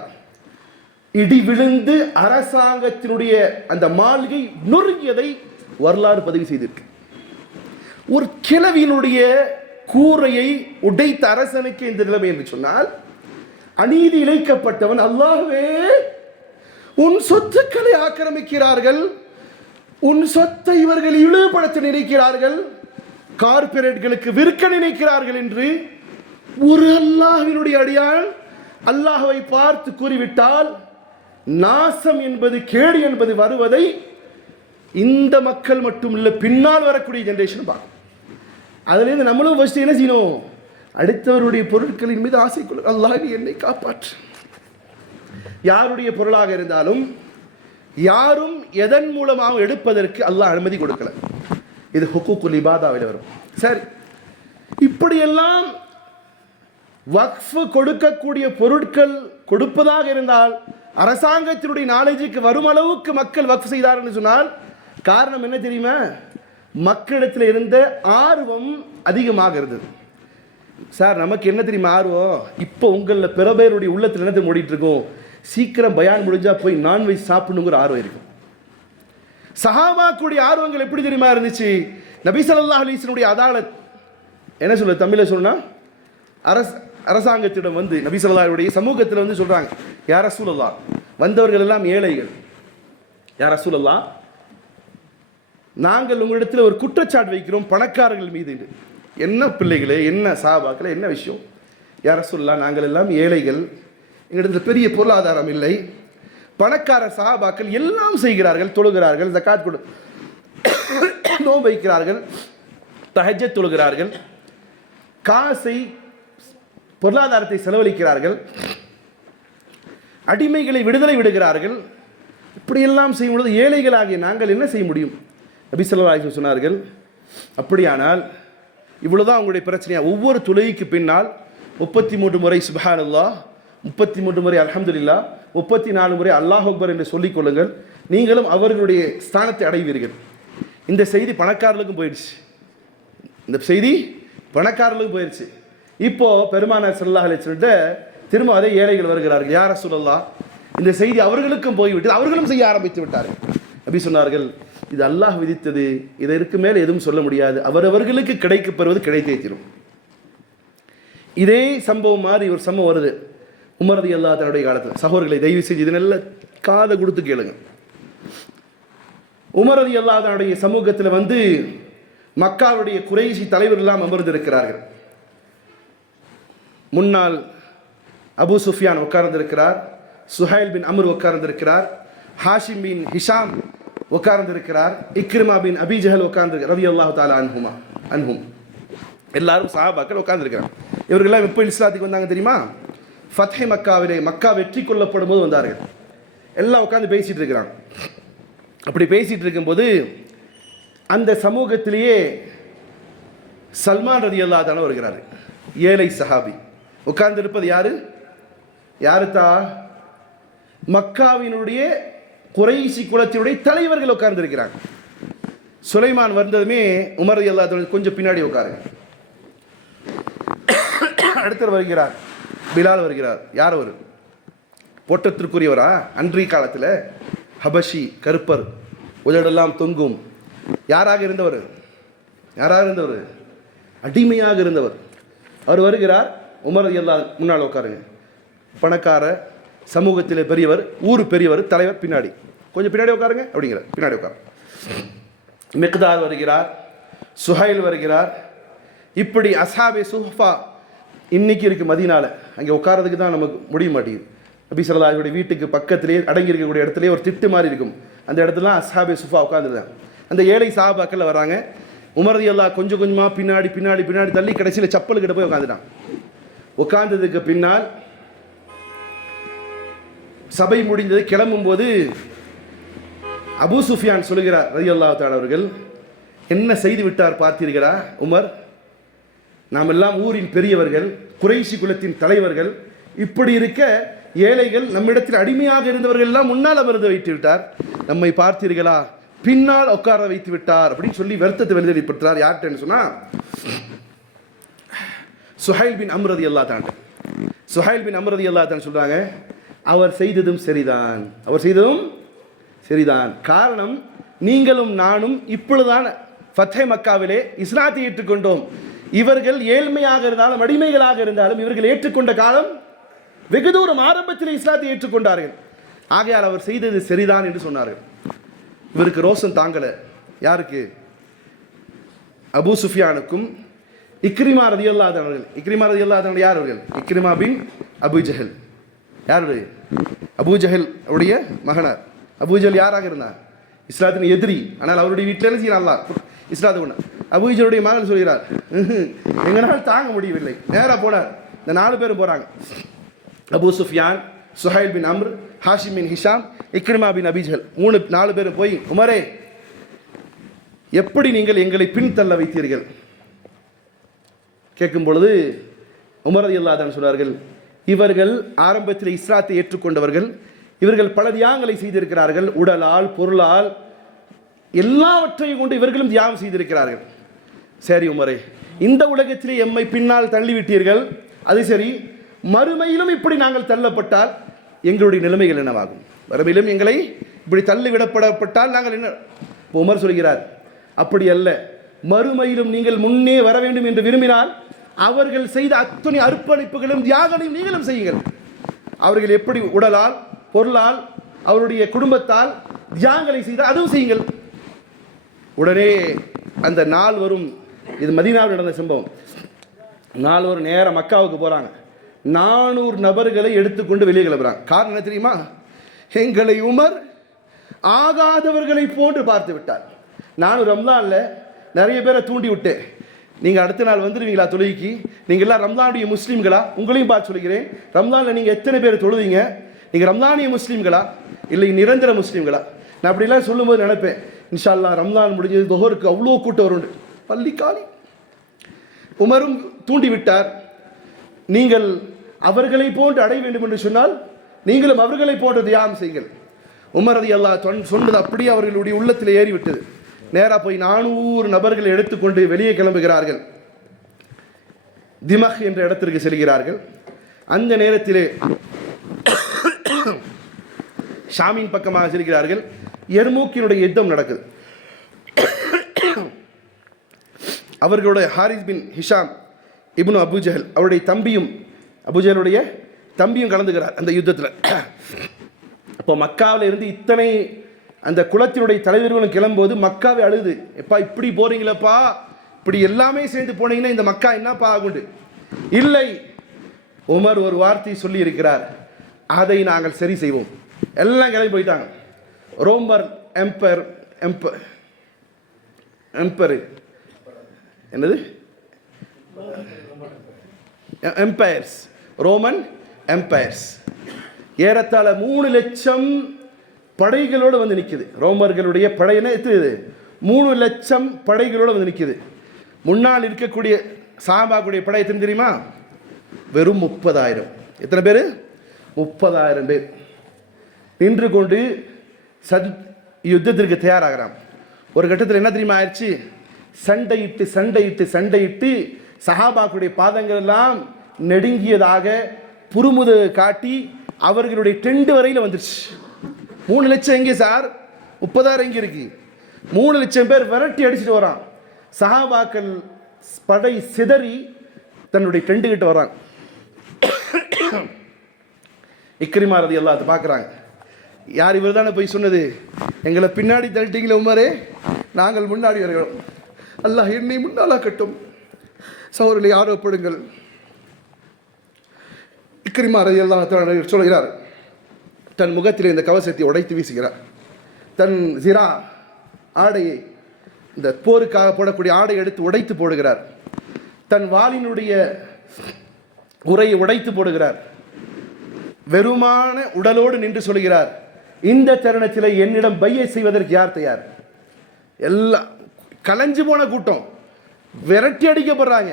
இடி விழுந்து அரசாங்கத்தினுடைய அந்த மாளிகை நொறுங்கியதை வரலாறு பதிவு செய்திருக்கு. ஒரு கிழவியினுடைய கூரையை உடைத்த அரசனுக்கு இந்த நிலைமை என்று சொன்னால், அநீதி இழைக்கப்பட்டவன், அல்லாஹ்வே உன் சொத்துக்களை ஆக்கிரமிக்கிறார்கள், உன் சொத்தை இவர்கள் இழிவுபடுத்த நினைக்கிறார்கள், கார்ப்பரேட்களுக்கு விற்க நினைக்கிறார்கள் என்று ஒரு அல்லாஹ்வினுடைய அடியான் அல்லாஹ்வை பார்த்து கூறிவிட்டால், நாசம் என்பது, கேடு என்பது வருவதை இந்த மக்கள் மட்டும் இல்லை, பின்னால் வரக்கூடிய ஜெனரேஷன் பார்க்கும். அதுலேருந்து நம்மளும் ஃபர்ஸ்ட் என்ன செய்யணும்? அடுத்தவருடைய பொருட்களின் மீது ஆசை கொள்ள, அல்லாஹ் என்னை காப்பாற்று. யாருடைய பொருளாக இருந்தாலும் யாரும் எதன் மூலமாக எடுப்பதற்கு அல்லாஹ் அனுமதி கொடுக்கல. இது ஹுக்கூக்குல் இபாதாவில் வரும். சரி, இப்படியெல்லாம் வக்ஃப் கொடுக்கக்கூடிய பொருட்கள் கொடுப்பதாக இருந்தால் அரசாங்கத்தினுடைய நாலேஜுக்கு வரும் அளவுக்கு மக்கள் வக்ஃப் செய்தார்கள் சொன்னால் காரணம் என்ன தெரியுமா? மக்களிடத்தில் இருந்த ஆர்வம் அதிகமாக இருந்தது. சார், நமக்கு என்ன தெரியுமா ஆர்வம்? இப்போ உங்களில் பிற பேருடைய உள்ளத்தில் என்ன ஓடிட்டு இருக்கோம்? சீக்கிரம் பயான் முடிஞ்சா போய் நான்வெஜ் சாப்பிடணுங்கிற ஆர்வம் இருக்கும். சஹாபாக்குடைய ஆர்வங்கள் எப்படி தெரியுமா இருந்துச்சு? நபி ஸல்லல்லாஹு அலைஹி வஸல்லம் அதாலத் என்ன சொல்ல, தமிழில் சொன்னா அரசாங்கத்திடம் வந்து நபி ஸல்லல்லாஹு அலைஹி வஸல்லம் சமூகத்தில் வந்து சொல்றாங்க, யா ரசூலல்லாஹ், வந்தவர்கள் எல்லாம் ஏழைகள், யா ரசூலல்லாஹ், நாங்கள் உங்களிடத்தில் ஒரு குற்றச்சாட்டு வைக்கிறோம் பணக்காரர்கள் மீது. என்ன பிள்ளைகளே, என்ன சஹாபாக்களே, என்ன விஷயம்? யா ரசூலல்லாஹ், நாங்கள் எல்லாம் ஏழைகள், எங்களிடத்தில் பெரிய பொருளாதாரம் இல்லை. பணக்கார சஹாபாக்கள் எல்லாம் செய்கிறார்கள், தொழுகிறார்கள், ஜகாத் கொடு, நோன்பு வைக்கிறார்கள், தஹஜ்ஜத் தொழுகிறார்கள், காசை, பொருளாதாரத்தை செலவழிக்கிறார்கள், அடிமைகளை விடுதலை விடுகிறார்கள். இப்படியெல்லாம் செய்யும் பொழுது ஏழைகளாகிய நாங்கள் என்ன செய்ய முடியும்? நபி ஸல்லல்லாஹு அலைஹி வஸல்லம் சொன்னார்கள், அப்படியானால் இவ்வளவுதான் உங்களுடைய பிரச்சனையா? ஒவ்வொரு தொழுகைக்கு பின்னால் 33 முறை சுப்ஹானல்லாஹ், 33 முறை அல்ஹம்துலில்லாஹ், 34 முறை அல்லாஹ் அக்பர் என்று சொல்லிக் கொள்ளுங்கள், நீங்களும் அவர்களுடைய ஸ்தானத்தை அடைவீர்கள். இந்த செய்தி பணக்காரர்களுக்கும் போயிடுச்சு. இந்த செய்தி பணக்காரர்களுக்கும் போயிடுச்சு. இப்போ பெருமானார் ஸல்லல்லாஹு அலைஹி வஸல்லம் திரும்ப அதே ஏழைகள் வருகிறார்கள், யா ரசூலல்லாஹ், இந்த செய்தி அவர்களுக்கும் போய்விட்டது, அவர்களும் செய்ய ஆரம்பித்து விட்டார்கள். நபி சொன்னார்கள், இது அல்லாஹ் விதித்தது, இதற்கு மேலே எதுவும் சொல்ல முடியாது, அவரவர்களுக்கு கிடைக்கப்பெறுவது கிடைத்தே தீரும். இதே சம்பவம் மாதிரி ஒரு சம்பவம் வருது உமர் ரலியல்லாஹு தன்னுடைய காலத்தில். சகோதரர்களை தயவு செய்து இது நல்ல காதை கொடுத்து கேளுங்க. உமர் ரலியல்லாஹு தன்னுடைய சமூகத்தில் வந்து மக்காவுடைய குறைஷி தலைவர் எல்லாம் அமர்ந்திருக்கிறார்கள். முன்னால் அபு சுஃபியான் உட்கார்ந்திருக்கிறார், சுஹைல் பின் அம்ர் உட்கார்ந்திருக்கிறார், ஹாஷிம் பின் ஹிஷாம் உட்கார்ந்திருக்கிறார், இக்ரிமா பின் அபி ஜஹல் உட்கார்ந்து ரலியல்லாஹு தஆலா அன்ஹும் எல்லாரும் சஹாபாக்கள் உட்கார்ந்திருக்கிறாங்க. இவர்களெல்லாம் எப்போ இஸ்லாத்துக்கு வந்தாங்க தெரியுமா? ஃபத்ஹி மக்காவிலே, மக்கா வெற்றி கொள்ளப்படும் போது வந்தார்கள். எல்லாம் உட்காந்து பேசிட்டு இருக்கிறாங்க. அப்படி பேசிட்டு இருக்கும்போது அந்த சமூகத்திலேயே சல்மான் ரலியல்லாஹு தஆலா வருகிறார். ஏழை சஹாபி. உட்கார்ந்து இருப்பது யாரு? யாருத்தா? மக்காவினுடைய குறைசி குலத்தினுடைய தலைவர்கள் உட்கார்ந்துருக்கிறாங்க. சுலைமான் வந்ததுமே உமர் ரலியல்லாஹு கொஞ்சம் பின்னாடி உட்காருங்க. அடுத்தவர் வருகிறார், பிலால் வருகிறார். யார் அவர்? போற்றத்திற்குரியவரா? அன்றைய காலத்தில் ஹபஷி, கருப்பர், உதடெல்லாம் தொங்கும். யாராக இருந்தவர்? அடிமையாக இருந்தவர். அவர் வருகிறார். உமர் ரலியல்லாஹு முன்னால் உட்காருங்க. பணக்கார, சமூகத்திலே பெரியவர், ஊர் பெரியவர், தலைவர் பின்னாடி, கொஞ்சம் பின்னாடி உட்காருங்க அப்படிங்கிறார். பின்னாடி உட்காரு. மிக்தார் வருகிறார், சுஹைல் வருகிறார். இப்படி அஸ்ஹாபே சுஹ்ஃபா இன்னைக்கு இருக்கு மதீனால. அங்கே உட்காரதுக்கு தான் நமக்கு முடிய மாட்டேங்குது. நபி ஸல்லல்லாஹு அலைஹி வஸல்லம் வீட்டுக்கு பக்கத்திலே அடங்கி இருக்கக்கூடிய இடத்துல ஒரு திட்டு மாதிரி இருக்கும். அந்த இடத்துலாம் அஸ்ஹாபே சுஃபா உட்காந்துருந்தாங்க. அந்த ஏழை சஹாபாக்கள் வராங்க. உமர் ரலியல்லாஹு கொஞ்சம் கொஞ்சமாக பின்னாடி தள்ளி கடைசியில் சப்பல் கிட்ட போய் உட்காந்துட்டான். உட்கார்ந்ததுக்கு பின்னால் சபை முடிந்தது. கிளம்பும் போது அபூ சுஃபியான் சொல்லுகிறார் ரலியல்லாஹு தஆலா அவர்கள், என்ன செய்து விட்டார் பார்த்தீர்களா உமர்? நாம் எல்லாம் ஊரின் பெரியவர்கள், குறைஷி குலத்தின் தலைவர்கள், இப்படி இருக்க ஏழைகள், நம்மிடத்தில் அடிமையாக இருந்தவர்கள் எல்லாம் முன்னால் அமர்ந்து வைத்து விட்டார். நம்மை பார்த்தீர்களா? பின்னால் உட்கார வைத்து விட்டார் அப்படின்னு சொல்லி வருத்தத்தை வெளிப்படுத்துறார். யார்கிட்டன்னு சொன்னா சுஹைல் பின் அம்ர் ரலியல்லாஹு தஆலா. சுஹைல் பின் அம்ர் ரலியல்லாஹு தஆலா சொல்றாங்க, அவர் செய்ததும் சரிதான். காரணம், நீங்களும் நானும் இப்பொழுதுதான் ஃபத்ஹே மக்காவிலே இஸ்லாத்தை ஏற்றுக்கொண்டோம். இவர்கள் ஏழ்மையாக இருந்தாலும் அடிமைகளாக இருந்தாலும் இவர்கள் ஏற்றுக்கொண்ட காலம் வெகு தூரம். ஆரம்பத்தில் இஸ்லாத்தை ஏற்றுக்கொண்டார்கள். ஆகையால் அவர் செய்தது சரிதான் என்று சொன்னார்கள். இவருக்கு ரோசம் தாங்கலை. யாருக்கு? அபூ சுஃபியானுக்கும் இக்ரிமா ரலியல்லாஹு அன்ஹு அவர்கள். இக்ரிமா ரலியல்லாஹு அன்ஹு யார் அவர்கள்? இக்ரிமா பின் அபூ ஜஹல். யாருடைய? அபூ ஜஹல் உடைய மகனார். அபூ ஜஹல் யாராக இருந்தார்? இஸ்லாத்தின் எதிரி. ஆனால் அவருடைய வீட்டில் என்ன செய்யலாம்? அல்லாஹ் இஸ்லாத்தை கொண்டு. அபூ ஜஹலுடைய மகன் சொல்கிறார், எங்களால் தாங்க முடியவில்லை, நேராக போனார். இந்த 4 பேரும் போகிறாங்க. அபூ சுஃபியான், சுஹைல் பின் அம்ர், ஹாஷிம் பின் ஹிஷாம், இக்ரிமா பின் அபீ ஜஹல், 4 பேரும் போய், உமரே, எப்படி நீங்கள் எங்களை பின்தள்ள வைத்தீர்கள் கேட்கும் பொழுது உமர் ரலியல்லாஹு அன்ஹு சொல்வார்கள், இவர்கள் ஆரம்பத்தில் இஸ்லாத்தை ஏற்றுக்கொண்டவர்கள். இவர்கள் பல தியாகங்களை செய்திருக்கிறார்கள். உடலால், பொருளால், எல்லாவற்றையும் கொண்டு இவர்களும் தியாகம் செய்திருக்கிறார்கள். சரி உமரே, இந்த உலகத்திலே எம்மை பின்னால் தள்ளிவிட்டீர்கள், அது சரி. மறுமையிலும் இப்படி நாங்கள் தள்ளப்பட்டால் எங்களுடைய நிலைமைகள் என்னவாகும்? மறுமையிலும் எங்களை இப்படி தள்ளிவிடப்படப்பட்டால் நாங்கள் என்ன? உமர் சொல்கிறார், அப்படி அல்ல. மறுமையிலும் நீங்கள் முன்னே வர வேண்டும் என்று விரும்பினால் அவர்கள் செய்த அத்தனை அர்ப்பணிப்புகளும் தியாகங்களையும் நீங்களும் செய்யுங்கள். அவர்கள் எப்படி உடலால், பொருளால், அவருடைய குடும்பத்தால் தியாகங்களை செய்தால் அதுவும் செய்யுங்கள். உடனே அந்த 4 வரும். இது மதீனாவில் நடந்த சம்பவம். 4 வரும் நேர மக்காவுக்கு போகிறாங்க. 400 நபர்களை எடுத்துக்கொண்டு வெளியே கிளம்புறாங்க. காரணம் என்ன தெரியுமா? எங்களை உமர் ஆகாதவர்களை போன்று பார்த்து விட்டார். நானும் ரம்லானில் நிறைய பேரை தூண்டி விட்டேன். நீங்கள் அடுத்த நாள் வந்துடுவீங்களா தொழுகைக்கு? நீங்கள் எல்லாம் ரம்லானுடைய முஸ்லீம்களா? உங்களையும் பார்த்து சொல்கிறேன், ரம்லானில் நீங்கள் எத்தனை பேர் தொழுவீங்க? நீங்கள் ரம்லானிய முஸ்லீம்களா இல்லை நிரந்தர முஸ்லீம்களா? நான் அப்படிலாம் சொல்லும்போது நினைப்பேன், இன்ஷா அல்லாஹ் ரம்லான் முடிஞ்சது தொஹருக்கு அவ்வளோ கூட்டம் வரும். பள்ளி காலி. உமரும் தூண்டி விட்டார். நீங்கள் அவர்களை போன்று அடைய வேண்டும் என்று சொன்னால் நீங்களும் அவர்களை போன்று தியாகம் செய்யுங்கள். உமர் ரலியல்லாஹு சொன்னது அப்படியே அவர்களுடைய உள்ளத்தில் ஏறிவிட்டது. நேராக போய் 400 நபர்கள் எடுத்துக்கொண்டு வெளியே கிளம்புகிறார்கள். திமக் என்ற இடத்திற்கு செல்கிறார்கள். அந்த நேரத்திலே ஷாமின் பக்கமாக செல்கிறார்கள். எர்மூக்கினுடைய யுத்தம் நடக்குது. அவர்களுடைய Haris bin Hisham ibn Abu Jahl, அவருடைய தம்பியும், அபூ ஜஹலுடைய தம்பியும் கலந்துகிறார் அந்த யுத்தத்தில். அப்போ மக்காவில் இருந்து இத்தனை அந்த குலத்தினுடைய தலைவர்களும் கிளம்போது மக்காவை அழுது, எப்பா இப்படி போறீங்களப்பா, இப்படி எல்லாமே சேர்ந்து போனீங்கன்னா இந்த மக்கா என்னப்பா ஆகுண்டு? இல்லை, உமர் ஒரு வார்த்தை சொல்லி இருக்கிறார், அதை நாங்கள் சரி செய்வோம். எல்லாம் கிளம்பி போயிட்டாங்க. ரோமர் எம்பர் என்னது எம்பயர்ஸ், ரோமன் எம்பயர்ஸ் ஏறத்தாழ 3 லட்சம் படைகளோடு வந்து நிற்குது. ரோமர்களுடைய படையின எத்தனை? 3 லட்சம் படைகளோடு வந்து நிற்குது. முன்னால் இருக்கக்கூடிய சாபாக்குடைய படை எத்தனை தெரியுமா? வெறும் 30,000. எத்தனை பேர்? 30,000 பேர் நின்று கொண்டு யுத்தத்திற்கு தயாராகிறான். ஒரு கட்டத்தில் என்ன தெரியுமா ஆயிடுச்சு, சண்டையிட்டு சண்டையிட்டு சண்டையிட்டு சஹாபாக்களுடைய பாதங்கள் எல்லாம் நெடுங்கியதாக புறுமுது காட்டி அவர்களுடைய டெண்ட் வரையில் வந்துருச்சு. 3 லட்சம் எங்கே சார், 30,000 எங்கே இருக்கு, 3 லட்சம் பேர் விரட்டி அடிச்சுட்டு வரான். சஹாபாக்கள் படை சிதறி தன்னுடைய டெண்டு கிட்ட வராங்க. இக்ரிமா ரலியல்லாஹு அன்ஹு பார்க்குறாங்க, யார் இவர் தானே போய் சொன்னது, எங்களை பின்னாடி தள்ளிட்டீங்களே உமரே, நாங்கள் முன்னாடி வருகிறோம், அல்லாஹ் என்னை முன்னாலாக்கட்டும், சகோதரர்களை ஆரோப்படுங்கள். இக்ரிமா ரலியல்லாஹு அன்ஹு சொல்கிறார், தன் முகத்தில் இந்த கவசத்தை உடைத்து வீசுகிறார். தன் ஜிரா ஆடையை, இந்த போருக்காக போடக்கூடிய ஆடை எடுத்து உடைத்து போடுகிறார். தன் வாளினுடைய உரையை உடைத்து போடுகிறார். வெறுமான உடலோடு நின்று சொல்கிறார், இந்த தருணத்தில் என்னிடம் பையை செய்வதற்கு யார் தயார்? எல்லாம் கலைஞ்சு போன கூட்டம், விரட்டி அடிக்கப்படுறாங்க,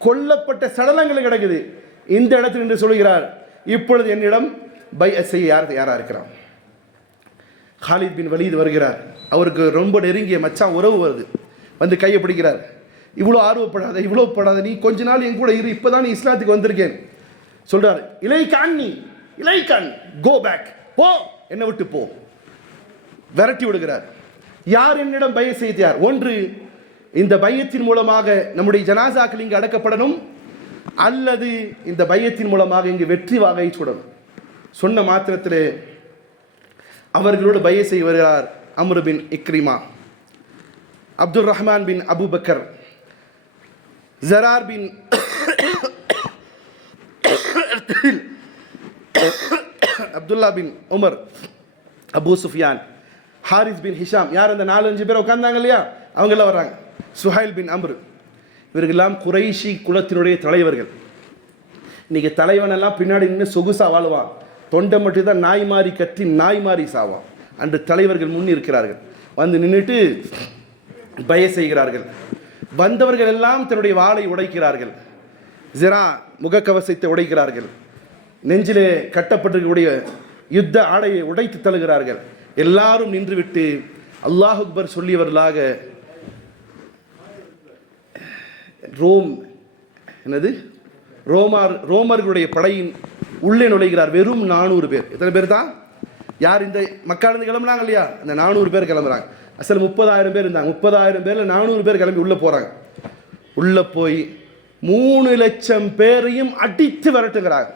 கொல்லப்பட்ட சடலங்கள் கிடக்குது. இந்த இடத்தில் நின்று சொல்கிறார், இப்பொழுது என்னிடம் பையை செய்ய யார் தயாரா இருக்கிறான்? காலித் பின் வலீத் வருகிறார். அவருக்கு ரொம்ப நெருங்கிய மச்சான் உறவு வருது. வந்து கையை பிடிக்கிறார். இவ்வளோ ஆர்வப்படாத, இவ்வளோ படாத, நீ கொஞ்ச நாள் என் கூட இரு, இப்போதான் நீ இஸ்லாத்துக்கு வந்திருக்கேன் சொல்றார். இலைக்கான், நீ இலைக்கான், கோ பேக், போ, என்னை விட்டு போ, விரட்டி விடுகிறார். யார் என்னிடம் பைய செய்தார்? ஒன்று, இந்த பையத்தின் மூலமாக நம்முடைய ஜனாசாக்கள் இங்கு அடக்கப்படணும், அல்லது இந்த பையத்தின் மூலமாக இங்கு வெற்றி வாகை சுடணும். சொன்ன மாத்திரத்திலே அவர்களோடு பைய செய்ய வருகிறார் Amr bin Ikrima, Abdul Rahman bin Abubakar, Zarar bin Abdullah bin Umar, Abu Sufyan, Haris bin Hisham, யார் அந்த 4-5 பேர் உட்கார்ந்தாங்க இல்லையா, அவங்கெல்லாம் வர்றாங்க. சுஹைல் பின் அம்ரு, இவர்களெல்லாம் குறைஷி குலத்தினுடைய தலைவர்கள். இன்னைக்கு தலைவனெல்லாம் பின்னாடி நின்று சொகுசா வாழ்வான், தொண்டை மட்டும் தான் நாய் மாறி கத்தி நாய் மாறி சாவான். அன்று தலைவர்கள் முன் இருக்கிறார்கள், வந்து நின்றுட்டு பய செய்கிறார்கள். வந்தவர்கள் எல்லாம் தன்னுடைய வாளை உடைக்கிறார்கள், ஜிரா முகக்கவசத்தை உடைக்கிறார்கள், நெஞ்சிலே கட்டப்பட்டிருக்கக்கூடிய யுத்த ஆடையை உடைத்து தழுகிறார்கள். எல்லாரும் நின்றுவிட்டு அல்லாஹ் அக்பர் சொல்லியவர்களாக ரோமர்களுடைய படையின் உள்ளே நுழைகிறார். வெறும் 400 பேர். எத்தனை பேர் தான்? யார் இந்த மக்காலிருந்து கிளம்புனாங்க இல்லையா, அந்த 400 பேர் கிளம்புறாங்க. அசல் 30,000 பேர் இருந்தாங்க. 30,000 பேரில் 400 பேர் கிளம்பி உள்ளே போகிறாங்க. உள்ளே போய் 3 லட்சம் பேரையும் அடித்து விரட்டுகிறாங்க.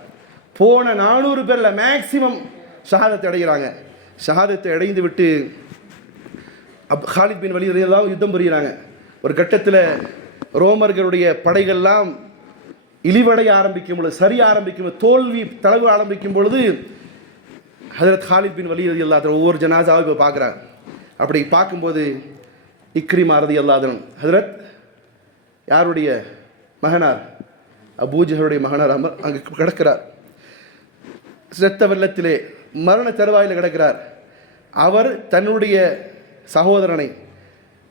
போன 400 பேரில் மேக்சிமம் ஷஹாதத்தை அடைகிறாங்க. ஷஹாதத்தை அடைந்து விட்டு காலித் பின் வலீத் எல்லாம் யுத்தம் புரிகிறாங்க. ஒரு கட்டத்தில் ரோமர்களுடைய படைகள்லாம் இழிவடைய ஆரம்பிக்கும் பொழுது, சரிய ஆரம்பிக்கும் பொழுது, தோல்வி தளவு ஆரம்பிக்கும் பொழுது ஹஜரத் காலித் பின் வலீத் ரலியல்லாஹு அன்ஹு ஒவ்வொரு ஜனாசாவை இப்போ பார்க்குறாங்க. அப்படி பார்க்கும்போது இக்ரிமா ரலியல்லாஹு அன்ஹு, ஹஜரத் யாருடைய மகனார், அபூஜஹலுடைய மகனார் அங்கே கிடக்கிறார். இரத்த வெள்ளத்திலே மரண தருவாயில் கிடக்கிறார். அவர் தன்னுடைய சகோதரனை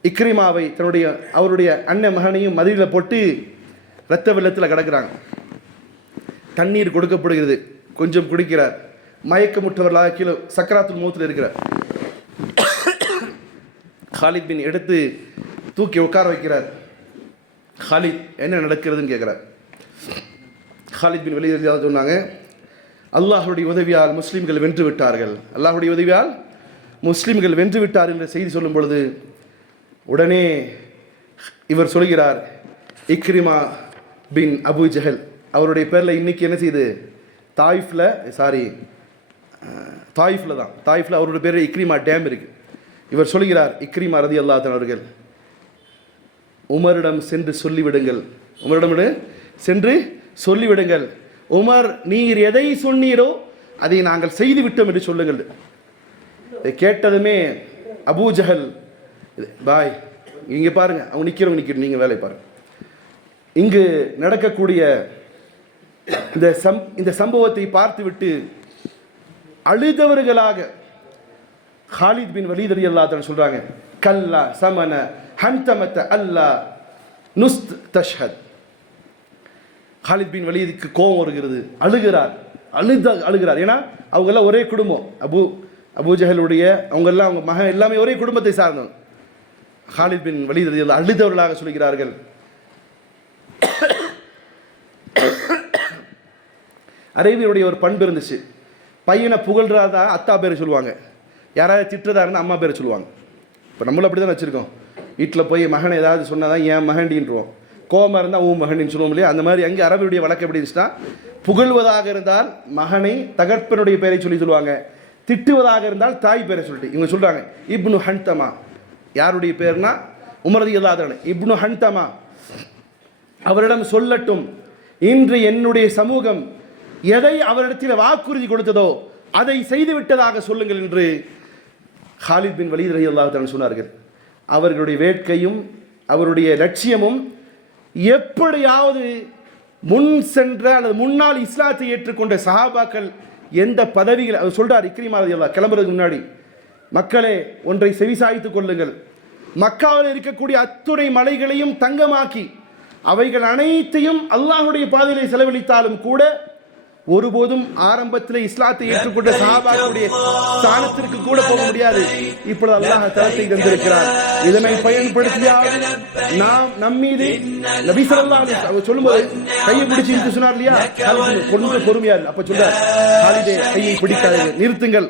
இக்ரிமாவை அவருடைய அண்ணன் மகனையும் மதியில் போட்டு இரத்த வெள்ளத்தில் கிடக்கிறாங்க. தண்ணீர் கொடுக்கப்படுகிறது, கொஞ்சம் குடிக்கிறார். மயக்கமுற்றவர்களாக கீழே சக்கராத்துல் மௌத்தில் இருக்கிறார். காலித் பின் எடுத்து தூக்கி உட்கார வைக்கிறார். காலித் என்ன நடக்கிறதுன்னு கேட்குறார். காலித் பின் வலீத் ரலியல்லாஹு சொன்னாங்க, அல்லாஹுடைய உதவியால் முஸ்லீம்கள் வென்று விட்டார்கள், அல்லாஹுடைய உதவியால் முஸ்லீம்கள் வென்று விட்டார்கள் என்ற செய்தி சொல்லும் பொழுது உடனே இவர் சொல்கிறார், இக்ரிமா பின் அபு ஜஹல், அவருடைய பேரில் இன்னைக்கு என்ன செய்யுது, தாயிஃபில் அவருடைய பேரில் இக்ரிமா டேம் இருக்கு. இவர் சொல்கிறார், இக்ரிமா ரலியல்லாஹு அன்ஹு அவர்கள், உமரிடம் சென்று சொல்லிவிடுங்கள், உமர் நீர் எதை சொன்னீரோ அதை நாங்கள் செய்து விட்டோம் என்று சொல்லுங்கள். இதை கேட்டதுமே அபூ ஜஹல், பாய் இங்கே பாருங்க, அவங்க நிற்கிறோம், நீங்கள் வேலை பாருங்க. இங்கு நடக்கக்கூடிய இந்த சம்பவத்தை பார்த்துவிட்டு அழுதவர்களாக காலித் பின் வலீத் ரலியல்லாஹு அன்ஹு சொல்றாங்க, கல்லா சமன ஹந்தமத அல்லா நுஸ்த் தஷ்ஹத். காலித் பின் வலீதுக்கு கோபம் வருகிறது, அழுகிறார். அழுகிறார். ஏன்னா அவங்க எல்லாம் ஒரே குடும்பம். அபூஜஹலுடைய அவங்கெல்லாம் அவங்க மகன் எல்லாமே ஒரே குடும்பத்தை சார்ந்தவங்க. ஹாலித் பின் வலீத் ரலியல்லாஹு அழுதவர்களாக சொல்கிறார்கள். அரேபியருடைய ஒரு பண்பு இருந்துச்சு, பையனை புகழ்றாதா அத்தா பேரை சொல்லுவாங்க, யாராவது திட்டுறதா இருந்தால் அம்மா பேரை சொல்லுவாங்க. இப்போ நம்மளும் அப்படி தான் வச்சுருக்கோம். வீட்டில் போய் மகனை ஏதாவது சொன்னால் தான் என் மகண்டின்றோம், கோபமாக இருந்தால் உன் மகனின்னு சொல்லுவோம் இல்லையா? அந்த மாதிரி அங்கே அரபியுடைய வழக்கு எப்படி இருந்துச்சுன்னா, புகழ்வதாக இருந்தால் மகனை தகப்பனுடைய பெயரை சொல்லுவாங்க, திட்டுவதாக இருந்தால் தாய் பேரை சொல்லிட்டு இவங்க சொல்கிறாங்க இப்னு ஹன்தமா. யாருடைய பேர்னா உமர் ரலியல்லாஹு அன்ஹு. இப்னு ஹன்தமா அவரிடம் சொல்லட்டும், இன்று என்னுடைய சமூகம் எதை அவரிடத்தில் வாக்குறுதி கொடுத்ததோ அதை செய்து விட்டதாக சொல்லுங்கள் என்று ஹாலித் பின் வலீத் ரலியல்லாஹு அன்ஹு சொன்னார்கள். அவர்களுடைய வேட்கையும் அவருடைய லட்சியமும் எப்படியாவது முன் சென்ற அல்லது முன்னால் இஸ்லாத்தை ஏற்றுக்கொண்ட சஹாபாக்கள் எந்த பதவிகள் அவர் சொல்றார். இக்ரிமா ரலியல்லாஹு கிளம்புறதுக்கு முன்னாடி, மக்களே ஒன்றை செவிசாய்த்துக் கொள்ளுங்கள், மக்காவில் இருக்கக்கூடிய அத்துணை மலைகளையும் தங்கமாக்கி அவைகள் அனைத்தையும் அல்லாஹ்வுடைய பாதையிலே செலவழித்தாலும் கூட ஒருபோதும் ஆரம்பத்தில் இஸ்லாத்தை ஏற்றுக்கொண்ட சஹாபாக்களுடைய ஸ்தானத்திற்கு கூட போக முடியாது. இப்பொழுது அல்லாஹ் தரத்தை தந்திருக்கிறார். இதனை பயன்படுத்தியாவது நாம் நம்மீது நபி ஸல்லல்லாஹு அலைஹி வஸல்லம் சொல்லும்போது கையை பிடிச்சு சொன்னார் இல்லையா, கொஞ்சம் பொறுமையா. அப்ப சொல்றார், ஹாலிதே கையை பிடிக்காதீர்கள், நிறுத்துங்கள்.